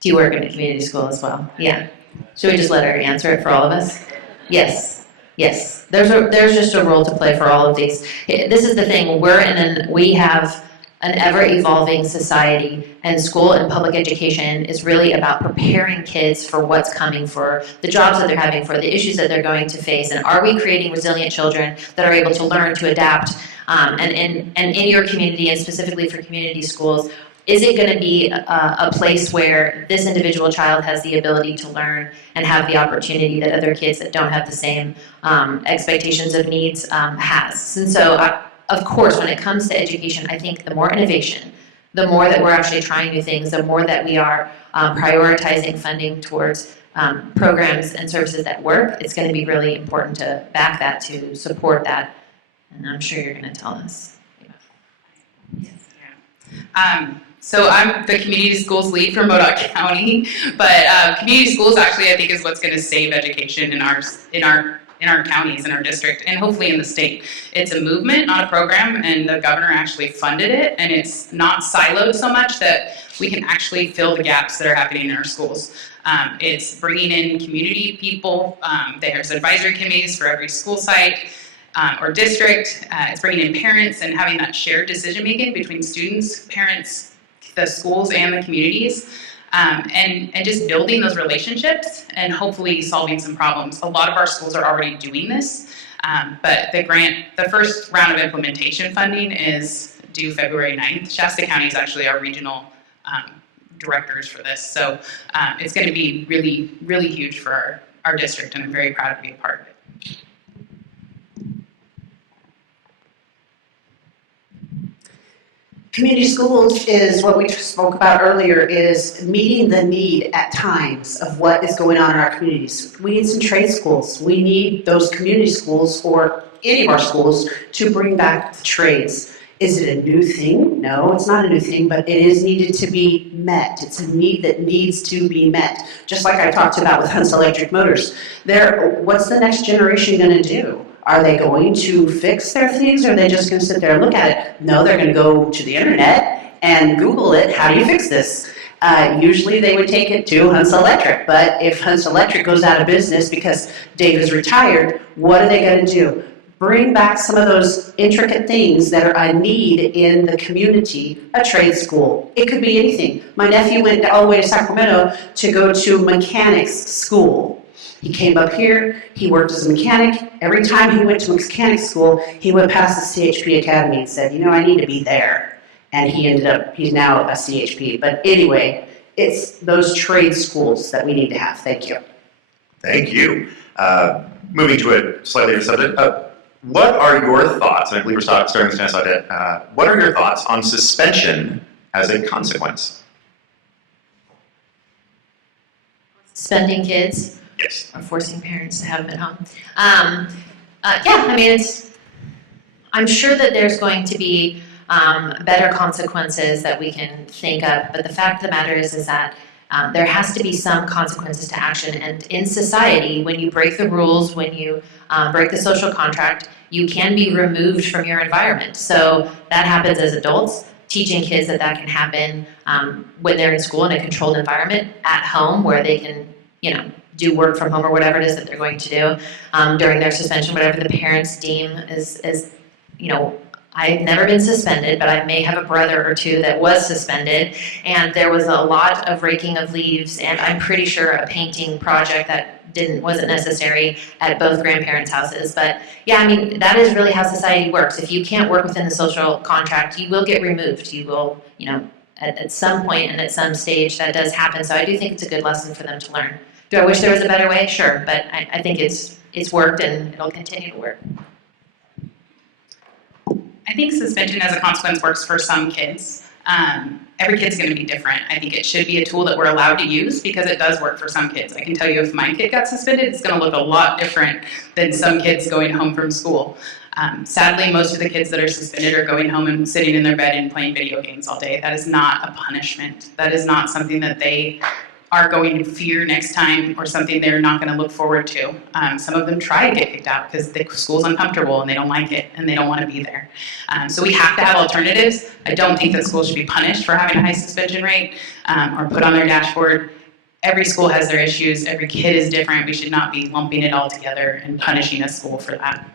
Do you work in a community school as well? Yeah. Should we just let her answer it for all of us? Yes. Yes. There's just a role to play for all of these. This is the thing. We have an ever-evolving society, and school and public education is really about preparing kids for what's coming, for the jobs that they're having, for the issues that they're going to face, and are we creating resilient children that are able to learn, to adapt, and in your community, and specifically for community schools, is it going to be a place where this individual child has the ability to learn and have the opportunity that other kids that don't have the same expectations of needs has? And so, of course, when it comes to education, I think the more innovation, the more that we're actually trying new things, the more that we are prioritizing funding towards programs and services that work, it's going to be really important to back that, to support that. And I'm sure you're going to tell us. So I'm the community schools lead for Modoc County, but community schools actually I think is what's going to save education in our counties, in our district, and hopefully in the state. It's a movement, not a program, and the governor actually funded it, and it's not siloed so much that we can actually fill the gaps that are happening in our schools. It's bringing in community people. There's advisory committees for every school site or district. It's bringing in parents and having that shared decision making between students, parents, the schools, and the communities. And just building those relationships and hopefully solving some problems. A lot of our schools are already doing this, but the first round of implementation funding is due February 9th. Shasta County is actually our regional directors for this, so it's going to be really, really huge for our district, and I'm very proud to be a part of it. Community schools is what we spoke about earlier, is meeting the need at times of what is going on in our communities. We need some trade schools. We need those community schools or any of our schools to bring back the trades. Is it a new thing? No, it's not a new thing, but it is needed to be met. It's a need that needs to be met. Just like I talked about with Hunt's Electric Motors. What's the next generation going to do? Are they going to fix their things, or are they just going to sit there and look at it? No, they're going to go to the internet and Google it. How do you fix this? Usually they would take it to Hunt's Electric, but if Hunt's Electric goes out of business because Dave is retired, what are they going to do? Bring back some of those intricate things that are a need in the community, a trade school. It could be anything. My nephew went all the way to Sacramento to go to mechanics school. He came up here, he worked as a mechanic. Every time he went to mechanic school, he went past the CHP Academy and said, I need to be there. And he's now a CHP. But anyway, it's those trade schools that we need to have. Thank you. Thank you. Moving to a slightly different subject. What are your thoughts, and I believe we're starting with Vanessa Audette, what are your thoughts on suspension as a consequence? Suspending kids? Yes. Or forcing parents to have them at home. I'm sure that there's going to be better consequences that we can think of, but the fact of the matter is that there has to be some consequences to action, and in society, when you break the rules, when you break the social contract, you can be removed from your environment. So that happens as adults, teaching kids that can happen when they're in school in a controlled environment, at home, where they can, do work from home or whatever it is that they're going to do during their suspension, whatever the parents deem is I've never been suspended, but I may have a brother or two that was suspended, and there was a lot of raking of leaves, and I'm pretty sure a painting project that wasn't necessary at both grandparents' houses. But yeah, I mean, that is really how society works. If you can't work within the social contract, you will get removed. You will, at some point and at some stage that does happen. So I do think it's a good lesson for them to learn. Do I wish there was a better way? Sure, but I think it's worked and it'll continue to work. I think suspension as a consequence works for some kids. Every kid's going to be different. I think it should be a tool that we're allowed to use because it does work for some kids. I can tell you if my kid got suspended, it's going to look a lot different than some kids going home from school. Sadly, most of the kids that are suspended are going home and sitting in their bed and playing video games all day. That is not a punishment. That is not something that they are going to fear next time or something they're not going to look forward to. Some of them try to get kicked out because the school's uncomfortable and they don't like it and they don't want to be there. So we have to have alternatives. I don't think that schools should be punished for having a high suspension rate or put on their dashboard. Every school has their issues. Every kid is different. We should not be lumping it all together and punishing a school for that.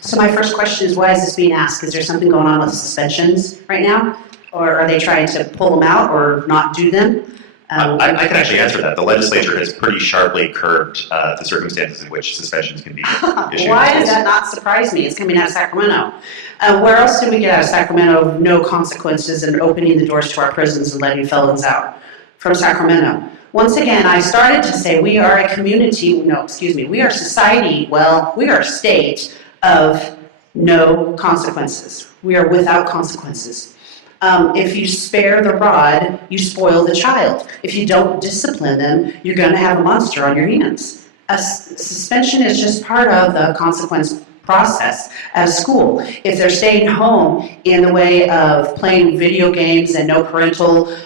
So my first question is, why is this being asked? Is there something going on with suspensions right now? Or are they trying to pull them out or not do them? I can actually answer that. The legislature has pretty sharply curbed the circumstances in which suspensions can be issued. Why does that not surprise me? It's coming out of Sacramento. Where else did we get out of Sacramento no consequences and opening the doors to our prisons and letting felons out? From Sacramento. Once again, I started to say we are a community, we are society, we are a state of no consequences. We are without consequences. If you spare the rod, you spoil the child. If you don't discipline them, you're going to have a monster on your hands. A suspension is just part of the consequence process at a school. If they're staying home in the way of playing video games and no parental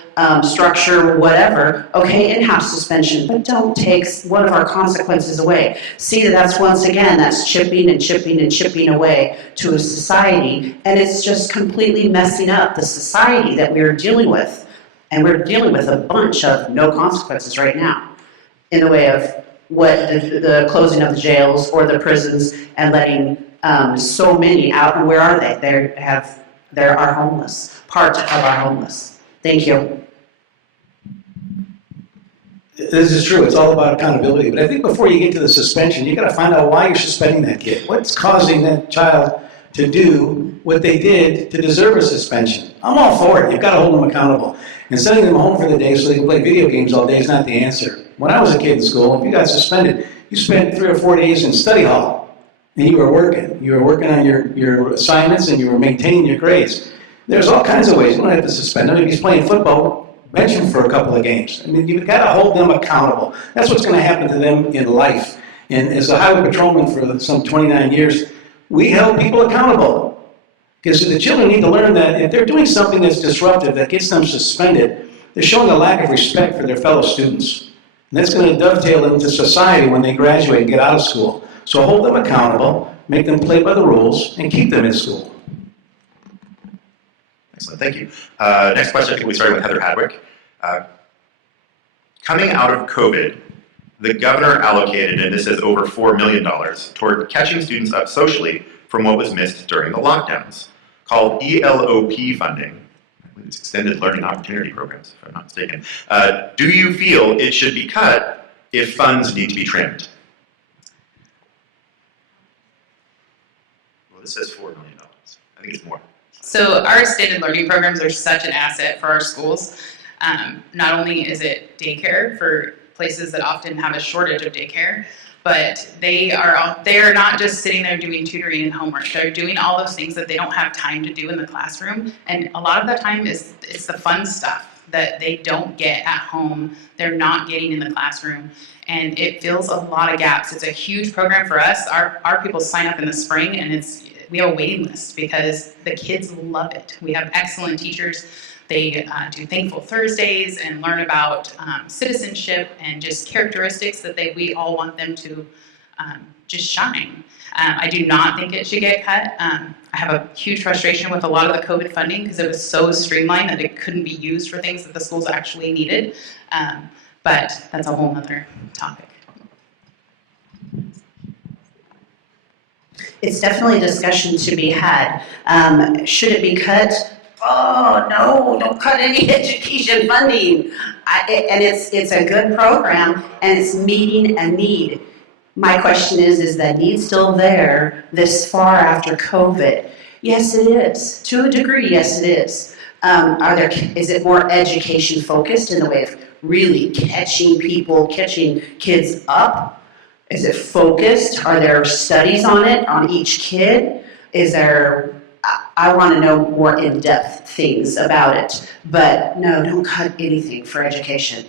structure, whatever, okay, in-house suspension, but don't take one of our consequences away. See that's once again, that's chipping and chipping and chipping away to a society, and it's just completely messing up the society that we're dealing with. And we're dealing with a bunch of no consequences right now in the way of what the closing of the jails or the prisons and letting so many out. And where are they? They are homeless, part of our homeless. Thank you. This is true, it's all about accountability, but I think before you get to the suspension, you gotta find out why you're suspending that kid. What's causing that child to do what they did to deserve a suspension? I'm all for it, you've gotta hold them accountable. And sending them home for the day so they can play video games all day is not the answer. When I was a kid in school, if you got suspended, you spent 3 or 4 days in study hall, and you were working. You were working on your assignments and you were maintaining your grades. There's all kinds of ways, you don't have to suspend them. If he's playing football, bench him for a couple of games. I mean, you've got to hold them accountable. That's what's going to happen to them in life. And as a highway patrolman for some 29 years, we held people accountable. Because the children need to learn that if they're doing something that's disruptive, that gets them suspended, they're showing a lack of respect for their fellow students. And that's going to dovetail into society when they graduate and get out of school. So hold them accountable, make them play by the rules, and keep them in school. Excellent, thank you. Next question, I think we started with Heather Hadwick. Coming out of COVID, the governor allocated, and this is over $4 million, toward catching students up socially from what was missed during the lockdowns, called ELOP funding. It's Extended Learning Opportunity Programs, if I'm not mistaken. Do you feel it should be cut if funds need to be trimmed? Well, this says $4 million. I think it's more. So our extended learning programs are such an asset for our schools. Not only is it daycare for places that often have a shortage of daycare, but they are not just sitting there doing tutoring and homework. They're doing all those things that they don't have time to do in the classroom. And a lot of that time it's the fun stuff that they don't get at home. They're not getting in the classroom. And it fills a lot of gaps. It's a huge program for us. Our people sign up in the spring, and we have a waiting list because the kids love it. We have excellent teachers. They do Thankful Thursdays and learn about citizenship and just characteristics that we all want them to just shine. I do not think it should get cut. I have a huge frustration with a lot of the COVID funding because it was so streamlined that it couldn't be used for things that the schools actually needed. But that's a whole other topic. It's definitely a discussion to be had. Should it be cut? Oh, no, don't cut any education funding. And it's a good program, and it's meeting a need. My question is that need still there this far after COVID? Yes, it is. To a degree, yes, it is. Is it more education focused in the way of really catching kids up? Is it focused? Are there studies on it, on each kid? I want to know more in-depth things about it. But no, don't cut anything for education.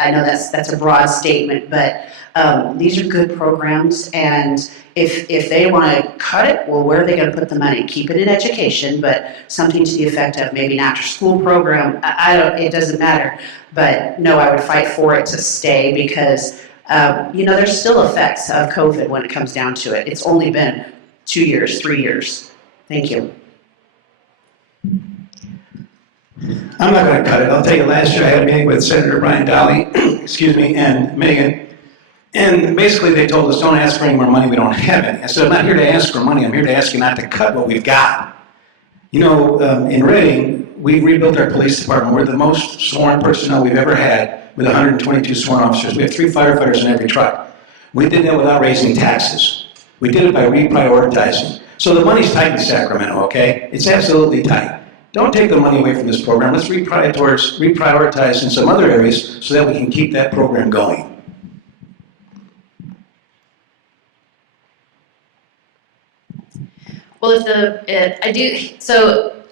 I know that's a broad statement, but these are good programs, and if they want to cut it, well, where are they going to put the money? Keep it in education, but something to the effect of maybe an after-school program. It doesn't matter. But no, I would fight for it to stay because, there's still effects of COVID when it comes down to it. It's only been 2 years, 3 years. Thank you. I'm not going to cut it. I'll tell you, last year I had a meeting with Senator Brian Daly, and Megan, and basically they told us, don't ask for any more money, we don't have any. I said, I'm not here to ask for money, I'm here to ask you not to cut what we've got. In Reading, we rebuilt our police department. We're the most sworn personnel we've ever had with 122 sworn officers. We have 3 firefighters in every truck. We did that without raising taxes. We did it by reprioritizing. So the money's tight in Sacramento, okay? It's absolutely tight. Don't take the money away from this program. Let's reprioritize in some other areas so that we can keep that program going. Well,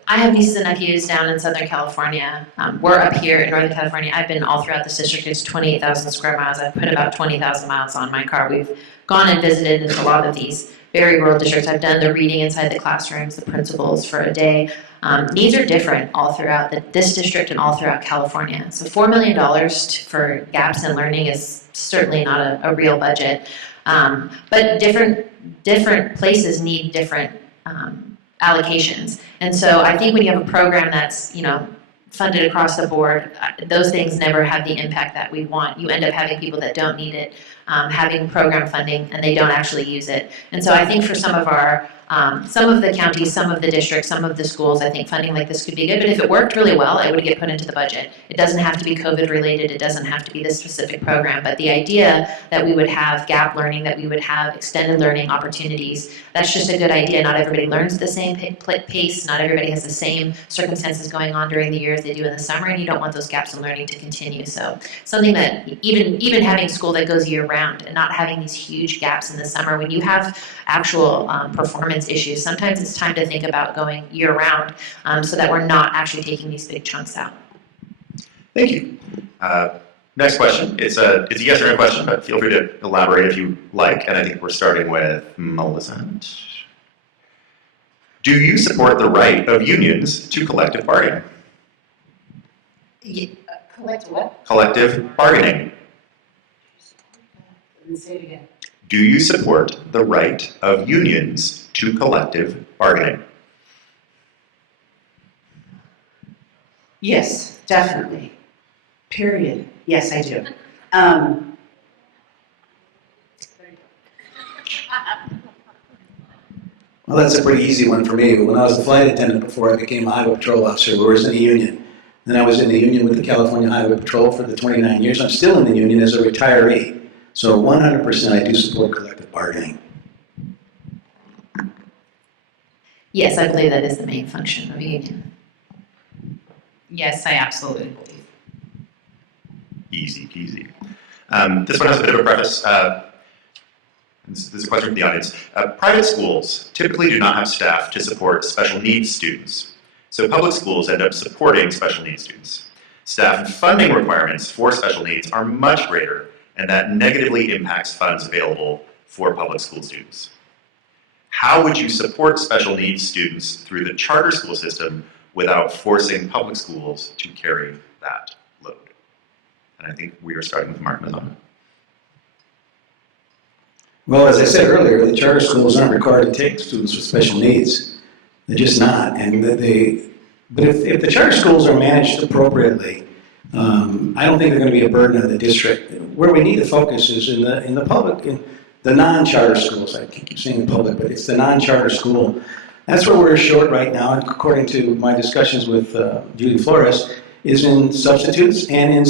I have nieces and nephews down in Southern California. We're up here in Northern California. I've been all throughout this district. It's 28,000 square miles. I've put about 20,000 miles on my car. We've gone and visited in a lot of these very rural districts. I've done the reading inside the classrooms, the principals for a day. Needs are different all throughout this district and all throughout California. So $4 million for gaps in learning is certainly not a real budget. But different places need different allocations. And so I think when you have a program that's, funded across the board, those things never have the impact that we want. You end up having people that don't need it, having program funding, and they don't actually use it. And so I think for some of the counties, some of the districts, some of the schools, I think funding like this could be good. But if it worked really well, it would get put into the budget. It doesn't have to be COVID related. It doesn't have to be this specific program. But the idea that we would have gap learning, that we would have extended learning opportunities, that's just a good idea. Not everybody learns at the same pace. Not everybody has the same circumstances going on during the year as they do in the summer, and you don't want those gaps in learning to continue. So something that even having school that goes year round and not having these huge gaps in the summer, when you have actual performance issues, sometimes it's time to think about going year round so that we're not actually taking these big chunks out. Thank you. Next question. It's a yes or no question, but feel free to elaborate if you like. And I think we're starting with Melissa. Do you support the right of unions to collective bargaining? Collective what? Collective bargaining. Say it again. Do you support the right of unions to collective bargaining? Yes, definitely. Period. Yes, I do. Well, that's a pretty easy one for me. When I was a flight attendant before I became a highway patrol officer, we were in the union. Then I was in the union with the California Highway Patrol for the 29 years. I'm still in the union as a retiree. So 100% I do support collective bargaining. Yes, I believe that is the main function of a union. Yes, I absolutely believe. Easy peasy. This one has a bit of a preface. This is a question from the audience. Private schools typically do not have staff to support special needs students. So public schools end up supporting special needs students. Staff and funding requirements for special needs are much greater, and that negatively impacts funds available for public school students. How would you support special needs students through the charter school system without forcing public schools to carry that load? And I think we are starting with Mark Mazana. Well, as I said earlier, the charter schools aren't required to take students with special needs. They're just not. But if the charter schools are managed appropriately, I don't think they're going to be a burden on the district. Where we need to focus is in the public, in the non-charter schools, I keep saying public, but it's the non-charter school. That's where we're short right now, according to my discussions with Judy Flores, is in substitutes and in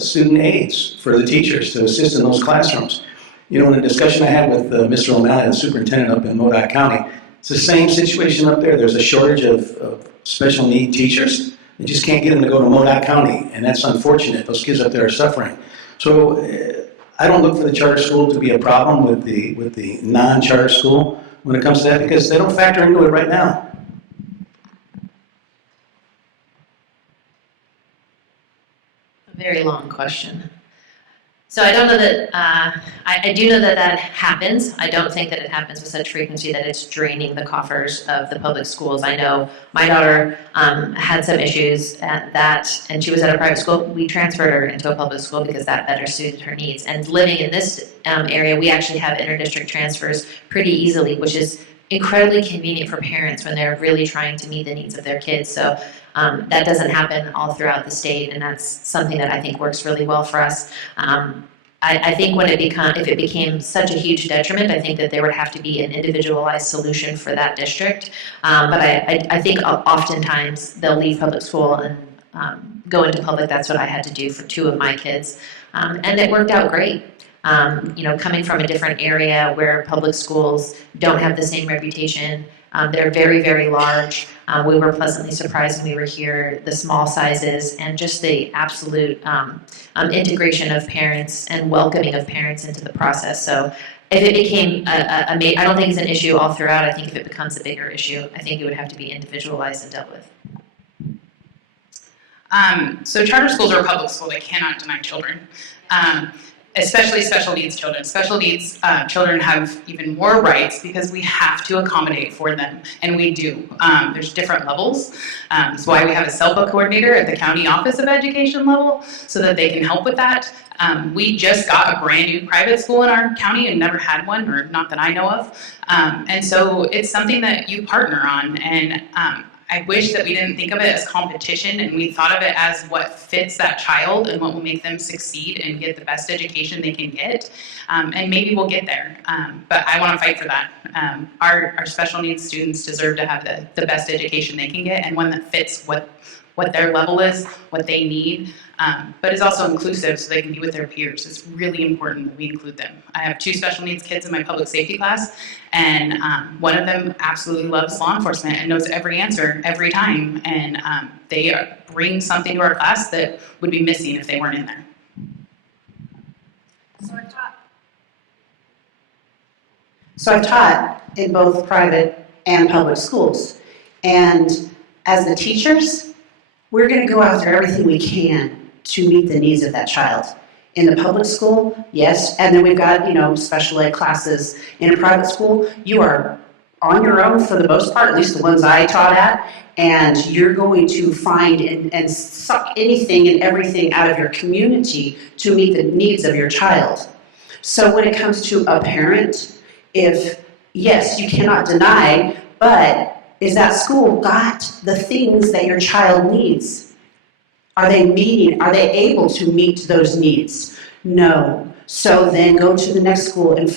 student aides for the teachers to assist in those classrooms. You know, in a discussion I had with Mr. O'Malley, the superintendent up in Modoc County, it's the same situation up there. There's a shortage of special need teachers. They just can't get them to go to Modoc County, and that's unfortunate. Those kids up there are suffering. So I don't look for the charter school to be a problem with the non-charter school when it comes to that, because they don't factor into it right now. A very long question. So I don't know that, I do know that that happens. I don't think that it happens with such frequency that it's draining the coffers of the public schools. I know my daughter had some issues at that, and she was at a private school. We transferred her into a public school because that better suited her needs. And living in this area, we actually have interdistrict transfers pretty easily, which is incredibly convenient for parents when they're really trying to meet the needs of their kids. So that doesn't happen all throughout the state, and that's something that I think works really well for us. I think when if it became such a huge detriment, I think that there would have to be an individualized solution for that district. But I think oftentimes they'll leave public school and go into public. That's what I had to do for 2 of my kids, and it worked out great. You know, coming from a different area where public schools don't have the same reputation, they're very, very large. We were pleasantly surprised when we were here, the small sizes and just the absolute integration of parents and welcoming of parents into the process. So if it became I don't think it's an issue all throughout. I think if it becomes a bigger issue, I think it would have to be individualized and dealt with. So charter schools are a public school. They cannot deny children. Especially special needs children. Special needs children have even more rights because we have to accommodate for them, and we do. There's different levels. That's why we have a CELPA coordinator at the county office of education level, so that they can help with that. We just got a brand new private school in our county and never had one, or not that I know of. And so it's something that you partner on, and I wish that we didn't think of it as competition and we thought of it as what fits that child and what will make them succeed and get the best education they can get. And maybe we'll get there, but I want to fight for that. Our special needs students deserve to have the best education they can get, and one that fits what their level is, what they need, but is also inclusive so they can be with their peers. It's really important that we include them. I have 2 special needs kids in my public safety class, and one of them absolutely loves law enforcement and knows every answer every time, and they bring something to our class that would be missing if they weren't in there. So I've taught in both private and public schools, and as the teachers, we're going to go after everything we can to meet the needs of that child. In the public school, yes, and then we've got, you know, special ed classes. In a private school, you are on your own for the most part, at least the ones I taught at, and you're going to find and suck anything and everything out of your community to meet the needs of your child. So when it comes to a parent, if, yes, you cannot deny, but is that school got the things that your child needs? Are they able to meet those needs? No. So then go to the next school and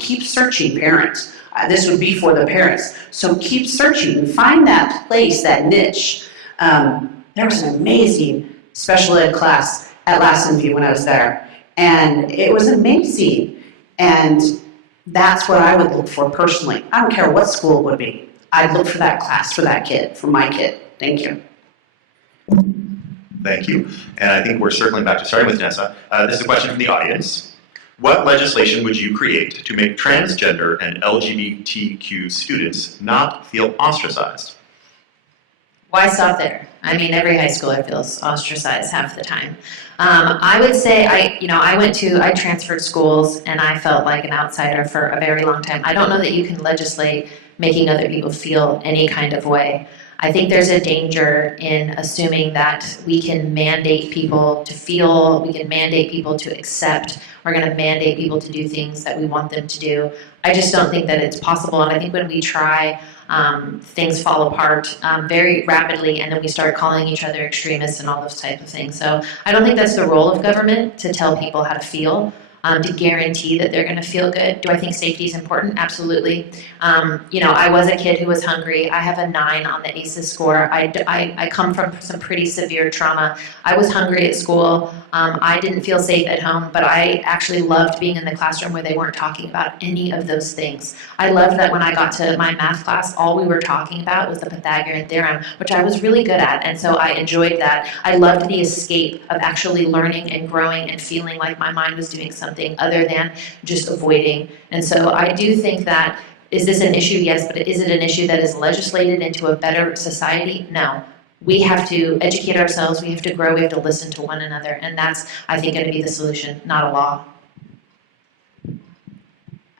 keep searching, parents. This would be for the parents. So keep searching and find that place, that niche. There was an amazing special ed class at Lassen View when I was there, and it was amazing. And that's what I would look for personally. I don't care what school it would be. I'd look for that class for that kid, for my kid. Thank you. Thank you. And I think we're circling back to starting with Nessa. This is a question from the audience. What legislation would you create to make transgender and LGBTQ students not feel ostracized? Why stop there? I mean, every high schooler feels ostracized half the time. I would say I transferred schools and I felt like an outsider for a very long time. I don't know that you can legislate making other people feel any kind of way. I think there's a danger in assuming that we can mandate people to feel, we can mandate people to accept, we're going to mandate people to do things that we want them to do. I just don't think that it's possible, and I think when we try, things fall apart very rapidly, and then we start calling each other extremists and all those types of things. So I don't think that's the role of government, to tell people how to feel. to guarantee that they're going to feel good. Do I think safety is important? Absolutely. I was a kid who was hungry. I have a 9 on the ACEs score. I come from some pretty severe trauma. I was hungry at school. I didn't feel safe at home, but I actually loved being in the classroom where they weren't talking about any of those things. I loved that when I got to my math class, all we were talking about was the Pythagorean theorem, which I was really good at, and so I enjoyed that. I loved the escape of actually learning and growing and feeling like my mind was doing something other than just avoiding. And so I do think that, is this an issue? Yes, but is it an issue that is legislated into a better society? No. We have to educate ourselves, we have to grow, we have to listen to one another, and that's, I think, going to be the solution, not a law.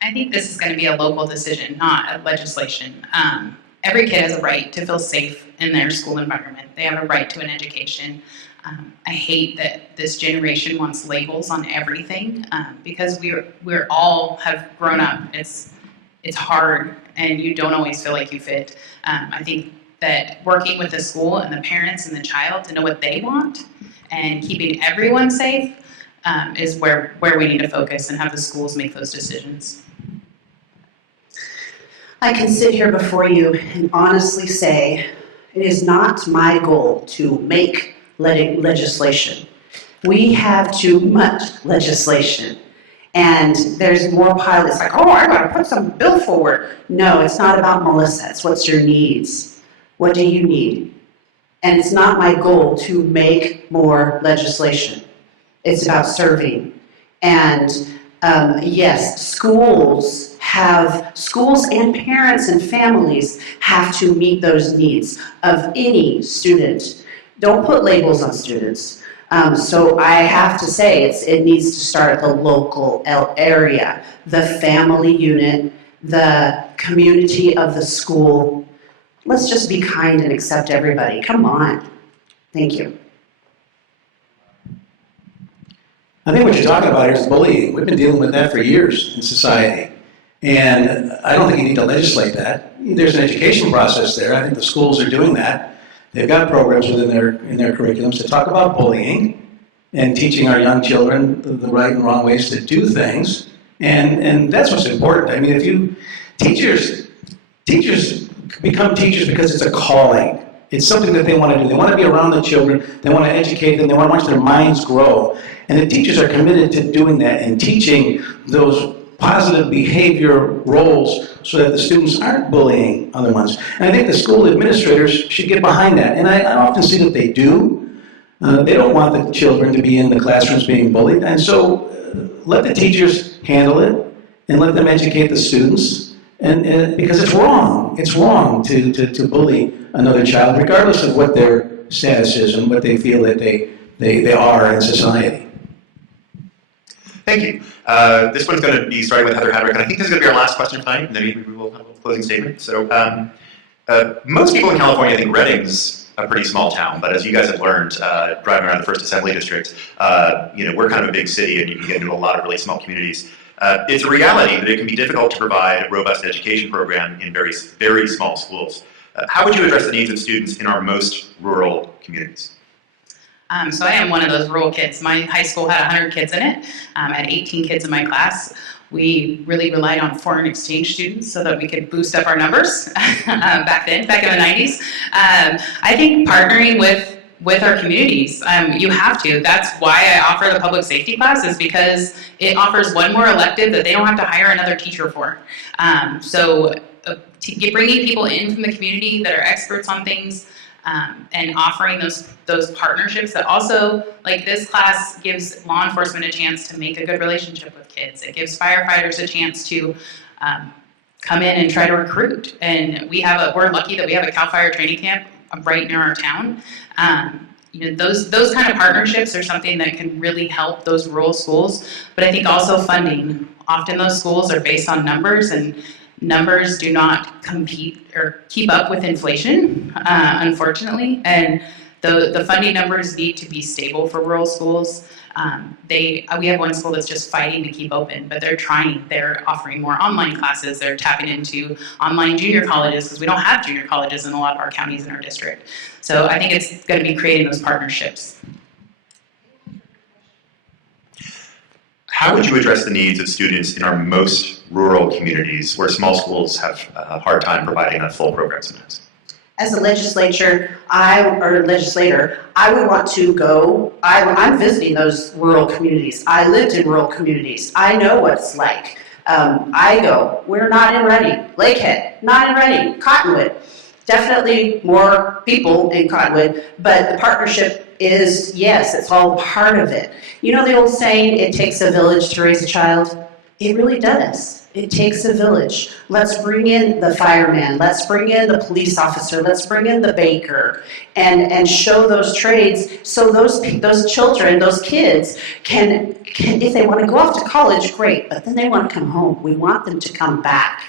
I think this is going to be a local decision, not a legislation. Every kid has a right to feel safe in their school environment. They have a right to an education. I hate that this generation wants labels on everything, because we're all have grown up. It's hard, and you don't always feel like you fit. I think that working with the school and the parents and the child to know what they want and keeping everyone safe is where we need to focus and have the schools make those decisions. I can sit here before you and honestly say it is not my goal to make legislation. We have too much legislation. And there's more pilots like, oh, I gotta put some bill forward. No, it's not about Melissa, it's what's your needs. What do you need? And it's not my goal to make more legislation. It's about serving. And yes, schools and parents and families have to meet those needs of any student. Don't put labels on students. So I have to say it needs to start at the local area, the family unit, the community of the school. Let's just be kind and accept everybody. Come on. Thank you. I think what you're talking about here is bullying. We've been dealing with that for years in society. And I don't think you need to legislate that. There's an education process there. I think the schools are doing that. They've got programs in their curriculums to talk about bullying and teaching our young children the right and wrong ways to do things. And that's what's important. I mean, teachers become teachers because it's a calling. It's something that they want to do. They want to be around the children. They want to educate them. They want to watch their minds grow. And the teachers are committed to doing that and teaching those positive behavior roles so that the students aren't bullying other ones. And I think the school administrators should get behind that. And I often see that they do. They don't want the children to be in the classrooms being bullied. And so let the teachers handle it and let them educate the students. And because it's wrong. It's wrong to bully another child, regardless of what their status is and what they feel that they are in society. Thank you. This one's going to be starting with Heather Hadrick, and I think this is going to be our last question of tonight, and then we will have a closing statement. So most people in California think Redding's a pretty small town, but as you guys have learned driving around the First Assembly District, we're kind of a big city, and you can get into a lot of really small communities. It's a reality that it can be difficult to provide a robust education program in very, very small schools. How would you address the needs of students in our most rural communities? So I am one of those rural kids. My high school had 100 kids in it. I had 18 kids in my class. We really relied on foreign exchange students so that we could boost up our numbers back in the 90s. I think partnering with our communities, you have to. That's why I offer the public safety class, is because it offers one more elective that they don't have to hire another teacher for. Bringing people in from the community that are experts on things, and offering those partnerships that also, like this class, gives law enforcement a chance to make a good relationship with kids. It gives firefighters a chance to come in and try to recruit. And we're lucky that we have a CAL FIRE training camp right near our town. Those kind of partnerships are something that can really help those rural schools. But I think also funding. Often those schools are based on numbers, and numbers do not compete or keep up with inflation, unfortunately, and the funding numbers need to be stable for rural schools. We have one school that's just fighting to keep open, but they're trying. They're offering more online classes. They're tapping into online junior colleges, because we don't have junior colleges in a lot of our counties in our district. So I think it's going to be creating those partnerships. How would you address the needs of students in our most rural communities where small schools have a hard time providing a full program sometimes? As a legislator, I would want to go, I'm visiting those rural communities. I lived in rural communities. I know what it's like. I go, we're not in Reading. Lakehead, not in Reading. Cottonwood, definitely more people in Cottonwood, but the partnership is, yes, it's all part of it. You know the old saying, it takes a village to raise a child? It really does. It takes a village. Let's bring in the fireman. Let's bring in the police officer. Let's bring in the baker and show those trades so those children, those kids can, if they want to go off to college, great, but then they want to come home. We want them to come back.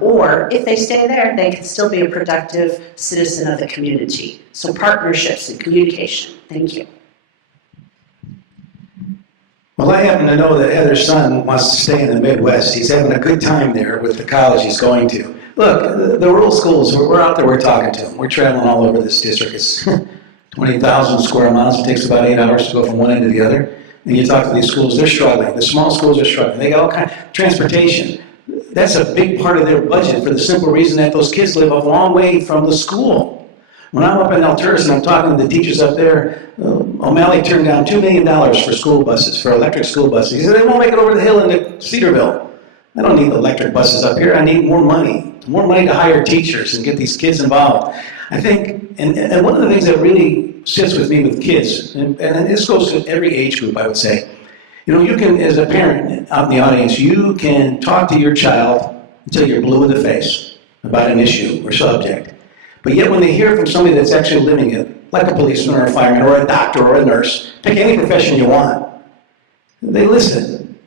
Or if they stay there, they can still be a productive citizen of the community. So partnerships and communication. Thank you. Well, I happen to know that Heather's son wants to stay in the Midwest. He's having a good time there with the college he's going to. Look, the rural schools, we're out there, we're talking to them. We're traveling all over this district. It's 20,000 square miles. It takes about 8 hours to go from one end to the other. And you talk to these schools, they're struggling. The small schools are struggling. They got all kinds of transportation. That's a big part of their budget for the simple reason that those kids live a long way from the school. When I'm up in Alturas and I'm talking to the teachers up there, O'Malley turned down $2 million for school buses, for electric school buses. He said, they won't make it over the hill into Cedarville. I don't need electric buses up here. I need more money to hire teachers and get these kids involved. I think, and one of the things that really sits with me with kids, and this goes to every age group, I would say, you know, you can, as a parent out in the audience, you can talk to your child until you're blue in the face about an issue or subject. But yet when they hear from somebody that's actually living it, like a policeman or a fireman or a doctor or a nurse, pick any profession you want, they listen.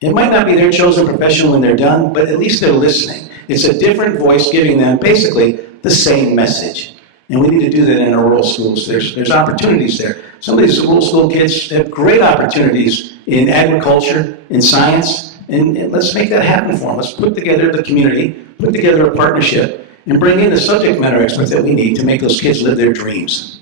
It might not be their chosen profession when they're done, but at least they're listening. It's a different voice giving them basically the same message. And we need to do that in our rural schools. There's opportunities there. Some of these rural school kids have great opportunities in agriculture, in science, and let's make that happen for them. Let's put together the community, put together a partnership, and bring in the subject matter experts that we need to make those kids live their dreams.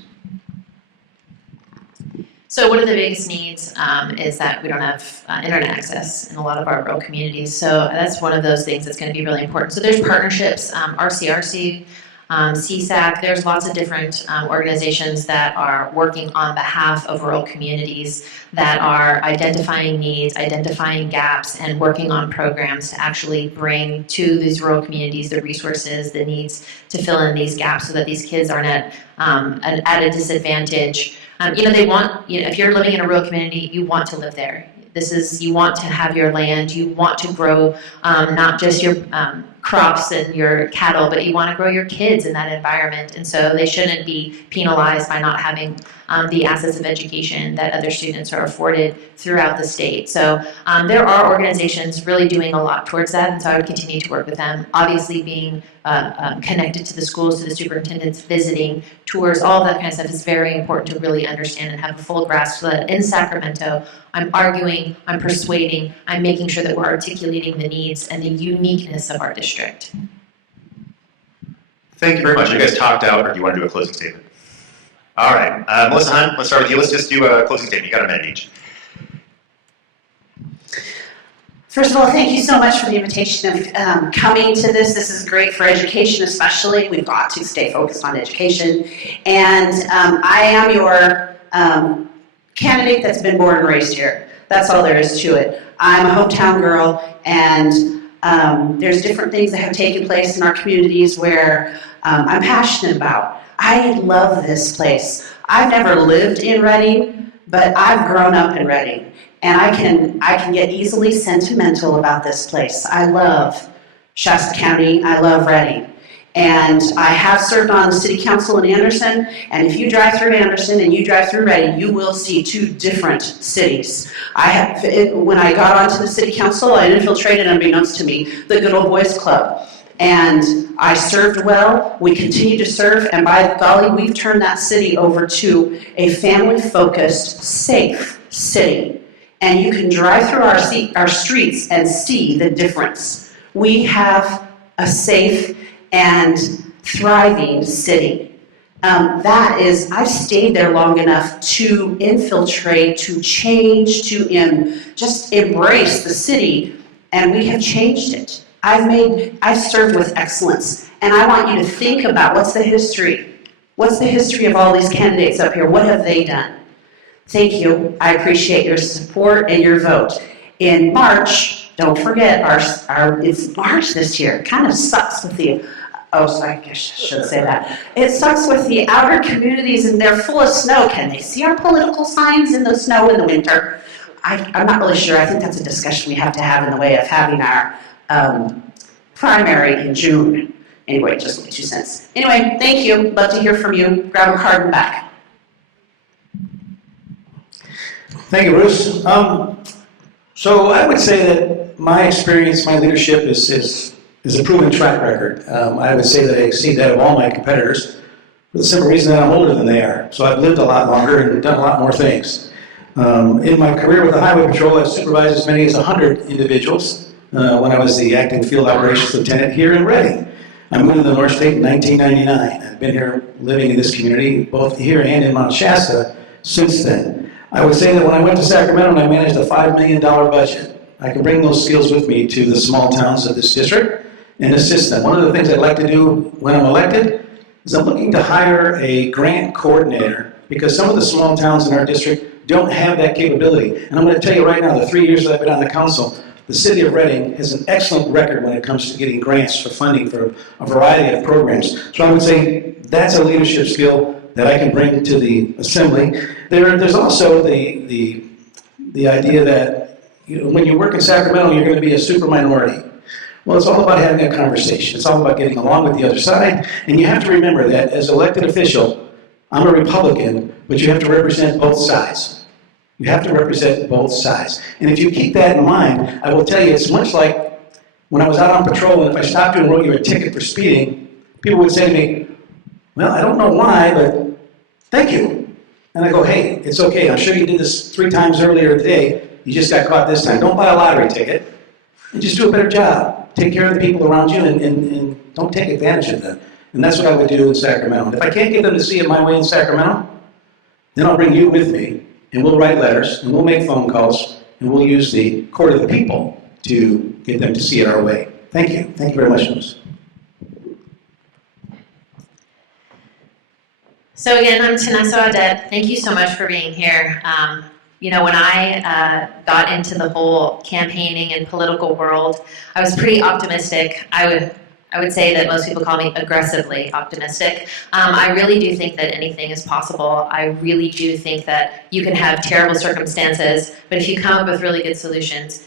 So one of the biggest needs is that we don't have internet access in a lot of our rural communities. So that's one of those things that's going to be really important. So there's partnerships, RCRC, CSAC, there's lots of different organizations that are working on behalf of rural communities that are identifying needs, identifying gaps, and working on programs to actually bring to these rural communities the resources, the needs to fill in these gaps so that these kids aren't at a disadvantage. They want, if you're living in a rural community, you want to live there. You want to have your land, you want to grow not just your crops and your cattle, but you want to grow your kids in that environment. And so they shouldn't be penalized by not having the access of education that other students are afforded throughout the state. So there are organizations really doing a lot towards that, and so I would continue to work with them. Obviously being connected to the schools, to the superintendents, visiting, tours, all that kind of stuff is very important to really understand and have a full grasp so that in Sacramento, I'm arguing, I'm persuading, I'm making sure that we're articulating the needs and the uniqueness of our district. Thank you very much. You guys talked out, or do you want to do a closing statement? All right. Melissa Hunt, let's start with you. Let's just do a closing statement. You got a minute each. First of all, thank you so much for the invitation of coming to this. This is great for education especially. We've got to stay focused on education. And I am your candidate that's been born and raised here. That's all there is to it. I'm a hometown girl, and there's different things that have taken place in our communities where I'm passionate about. I love this place. I've never lived in Reading, but I've grown up in Reading. And I can get easily sentimental about this place. I love Shasta County, I love Reading. And I have served on the city council in Anderson, and if you drive through Anderson and you drive through Reading, you will see two different cities. When I got onto the city council, I infiltrated, unbeknownst to me, the Good Old Boys Club. And I served well, we continue to serve, and by golly, we've turned that city over to a family-focused, safe city. And you can drive through our streets and see the difference. We have a safe and thriving city. That is, I've stayed there long enough to infiltrate, to change, to just embrace the city, and we have changed it. I've served with excellence, and I want you to think about what's the history. What's the history of all these candidates up here? What have they done? Thank you. I appreciate your support and your vote. In March, don't forget, it's March this year. It kind of sucks with the, I guess I should say that. It sucks with the outer communities, and they're full of snow. Can they see our political signs in the snow in the winter? I'm not really sure. I think that's a discussion we have to have in the way of having our primary in June. Anyway, just my 2 cents. Anyway, thank you. Love to hear from you. Grab a card and back. Thank you, Bruce. So I would say that my experience, my leadership is a proven track record. I would say that I exceed that of all my competitors for the simple reason that I'm older than they are. So I've lived a lot longer and done a lot more things. In my career with the Highway Patrol, I've supervised as many as 100 individuals when I was the acting field operations lieutenant here in Redding. I moved to the North State in 1999. I've been here living in this community, both here and in Mount Shasta, since then. I would say that when I went to Sacramento and I managed a $5 million budget, I can bring those skills with me to the small towns of this district and assist them. One of the things I'd like to do when I'm elected is I'm looking to hire a grant coordinator because some of the small towns in our district don't have that capability. And I'm going to tell you right now, the 3 years that I've been on the council, the city of Redding has an excellent record when it comes to getting grants for funding for a variety of programs. So I would say that's a leadership skill that I can bring to the assembly. There's also the idea that when you work in Sacramento, you're going to be a super minority. Well, it's all about having a conversation. It's all about getting along with the other side. And you have to remember that as elected official, I'm a Republican, but you have to represent both sides. You have to represent both sides. And if you keep that in mind, I will tell you, it's much like when I was out on patrol, and if I stopped you and wrote you a ticket for speeding, people would say to me, well, I don't know why, but thank you. And I go, hey, it's okay. I'm sure you did this 3 times earlier today. You just got caught this time. Don't buy a lottery ticket. And just do a better job. Take care of the people around you and don't take advantage of them. And that's what I would do in Sacramento. And if I can't get them to see it my way in Sacramento, then I'll bring you with me, and we'll write letters, and we'll make phone calls, and we'll use the court of the people to get them to see it our way. Thank you. Thank you very much, Bruce. So again, I'm Tanessa Audet. Thank you so much for being here. When I got into the whole campaigning and political world, I was pretty optimistic. I would say that most people call me aggressively optimistic. I really do think that anything is possible. I really do think that you can have terrible circumstances, but if you come up with really good solutions,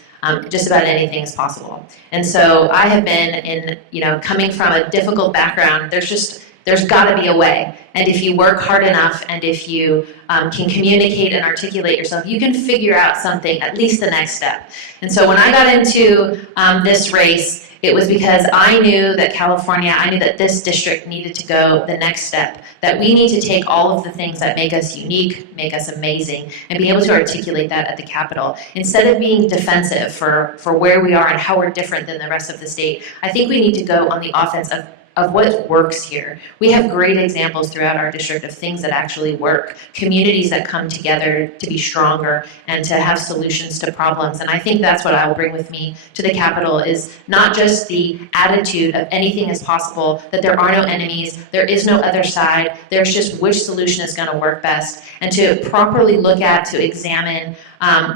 just about anything is possible. And so I have been coming from a difficult background, there's got to be a way. And if you work hard enough and if you can communicate and articulate yourself, you can figure out something, at least the next step. And so when I got into this race, it was because I knew that I knew that this district needed to go the next step, that we need to take all of the things that make us unique, make us amazing, and be able to articulate that at the Capitol. Instead of being defensive for where we are and how we're different than the rest of the state, I think we need to go on the offense of what works here. We have great examples throughout our district of things that actually work, communities that come together to be stronger and to have solutions to problems. And I think that's what I will bring with me to the Capitol, is not just the attitude of anything is possible, that there are no enemies, there is no other side, there's just which solution is going to work best, and to properly look at, to examine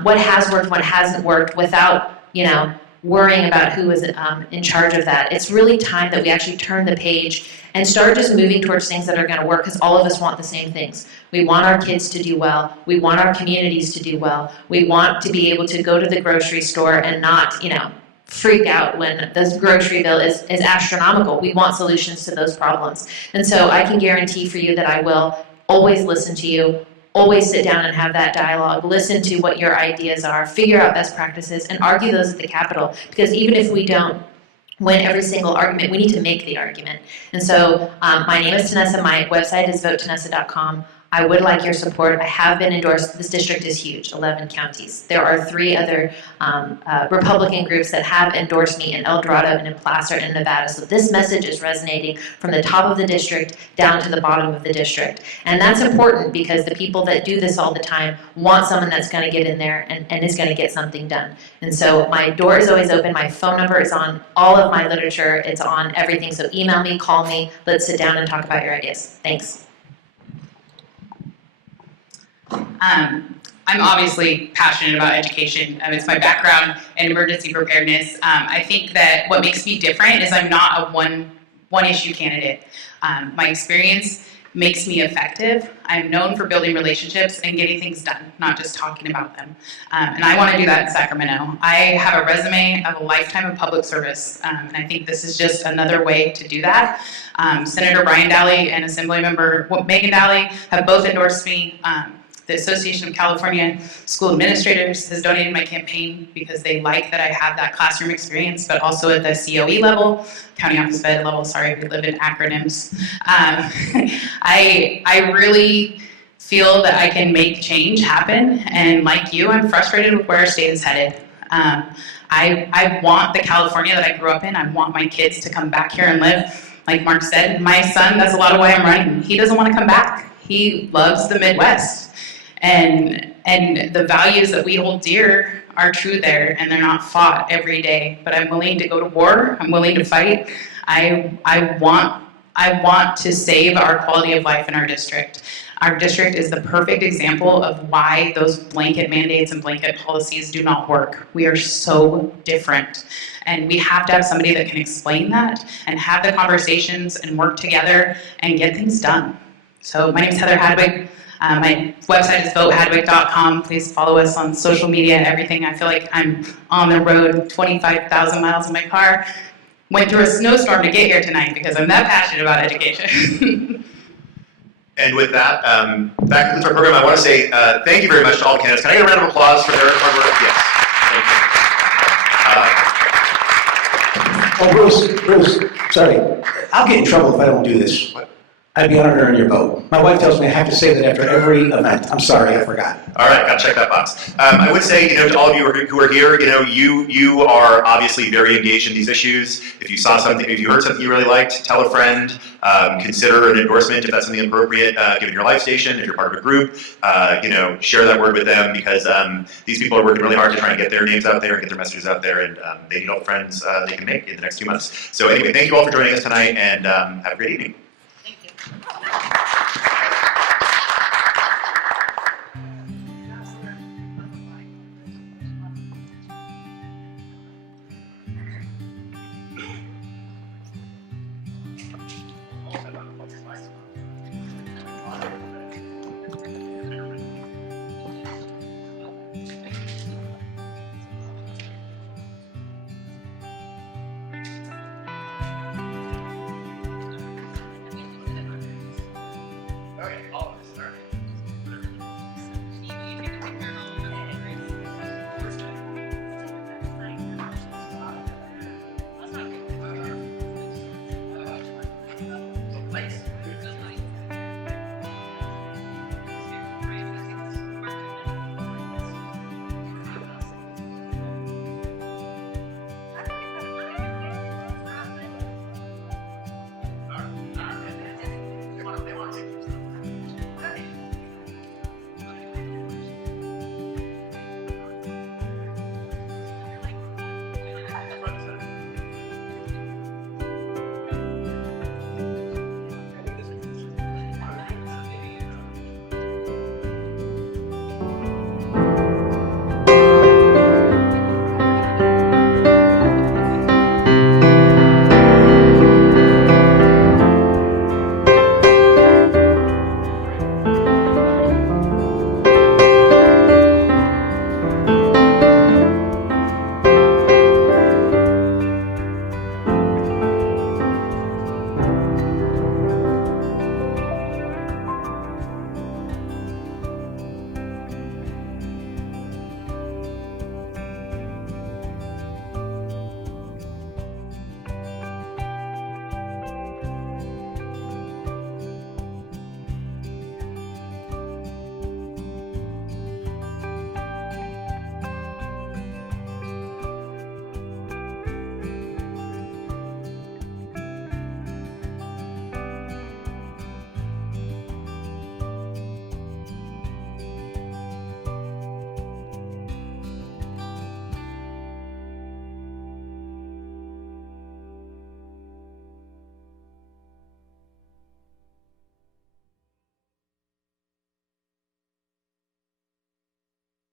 what has worked, what hasn't worked, without, worrying about who is in charge of that. It's really time that we actually turn the page and start just moving towards things that are going to work, because all of us want the same things. We want our kids to do well. We want our communities to do well. We want to be able to go to the grocery store and not, freak out when the grocery bill is astronomical. We want solutions to those problems. And so I can guarantee for you that I will always listen to you, always sit down and have that dialogue, listen to what your ideas are, figure out best practices, and argue those at the Capitol. Because even if we don't win every single argument, we need to make the argument. And so my name is Tanessa. My website is votetanessa.com. I would like your support. I have been endorsed. This district is huge, 11 counties. There are 3 other Republican groups that have endorsed me in El Dorado and in Placer and Nevada. So this message is resonating from the top of the district down to the bottom of the district. And that's important because the people that do this all the time want someone that's going to get in there and is going to get something done. And so my door is always open. My phone number is on all of my literature. It's on everything. So email me, call me. Let's sit down and talk about your ideas. Thanks. I'm obviously passionate about education. It's my background in emergency preparedness. I think that what makes me different is I'm not a one issue candidate. My experience makes me effective. I'm known for building relationships and getting things done, not just talking about them. And I want to do that in Sacramento. I have a resume of a lifetime of public service, and I think this is just another way to do that. Senator Brian Daly and Assemblymember Megan Daly have both endorsed me. The Association of California School Administrators has donated my campaign because they like that I have that classroom experience, but also at the COE level, County Office Ed level, sorry, we live in acronyms. I really feel that I can make change happen, and like you, I'm frustrated with where our state is headed. I want the California that I grew up in. I want my kids to come back here and live. Like Mark said, my son, that's a lot of why I'm running. He doesn't want to come back. He loves the Midwest. And the values that we hold dear are true there, and they're not fought every day. But I'm willing to go to war. I'm willing to fight. I want to save our quality of life in our district. Our district is the perfect example of why those blanket mandates and blanket policies do not work. We are so different. And we have to have somebody that can explain that and have the conversations and work together and get things done. So my name is Heather Hadwig. My website is votehadwig.com. Please follow us on social media and everything. I feel like I'm on the road 25,000 miles in my car. Went through a snowstorm to get here tonight because I'm that passionate about education. And with that, that concludes our program. I want to say thank you very much to all the candidates. Can I get a round of applause for their hard work? Yes. Thank you. Bruce, sorry. I'll get in trouble if I don't do this. What? I'd be honored to earn your vote. My wife tells me I have to say that after every event. I'm sorry, I forgot. All right, got to check that box. I would say, to all of you who are here, you are obviously very engaged in these issues. If you saw something, if you heard something you really liked, tell a friend. Consider an endorsement if that's something appropriate, given your life station, if you're part of a group. Share that word with them because these people are working really hard to try and get their names out there and get their messages out there, and they need all the friends they can make in the next 2 months. So anyway, thank you all for joining us tonight, and have a great evening. They want to.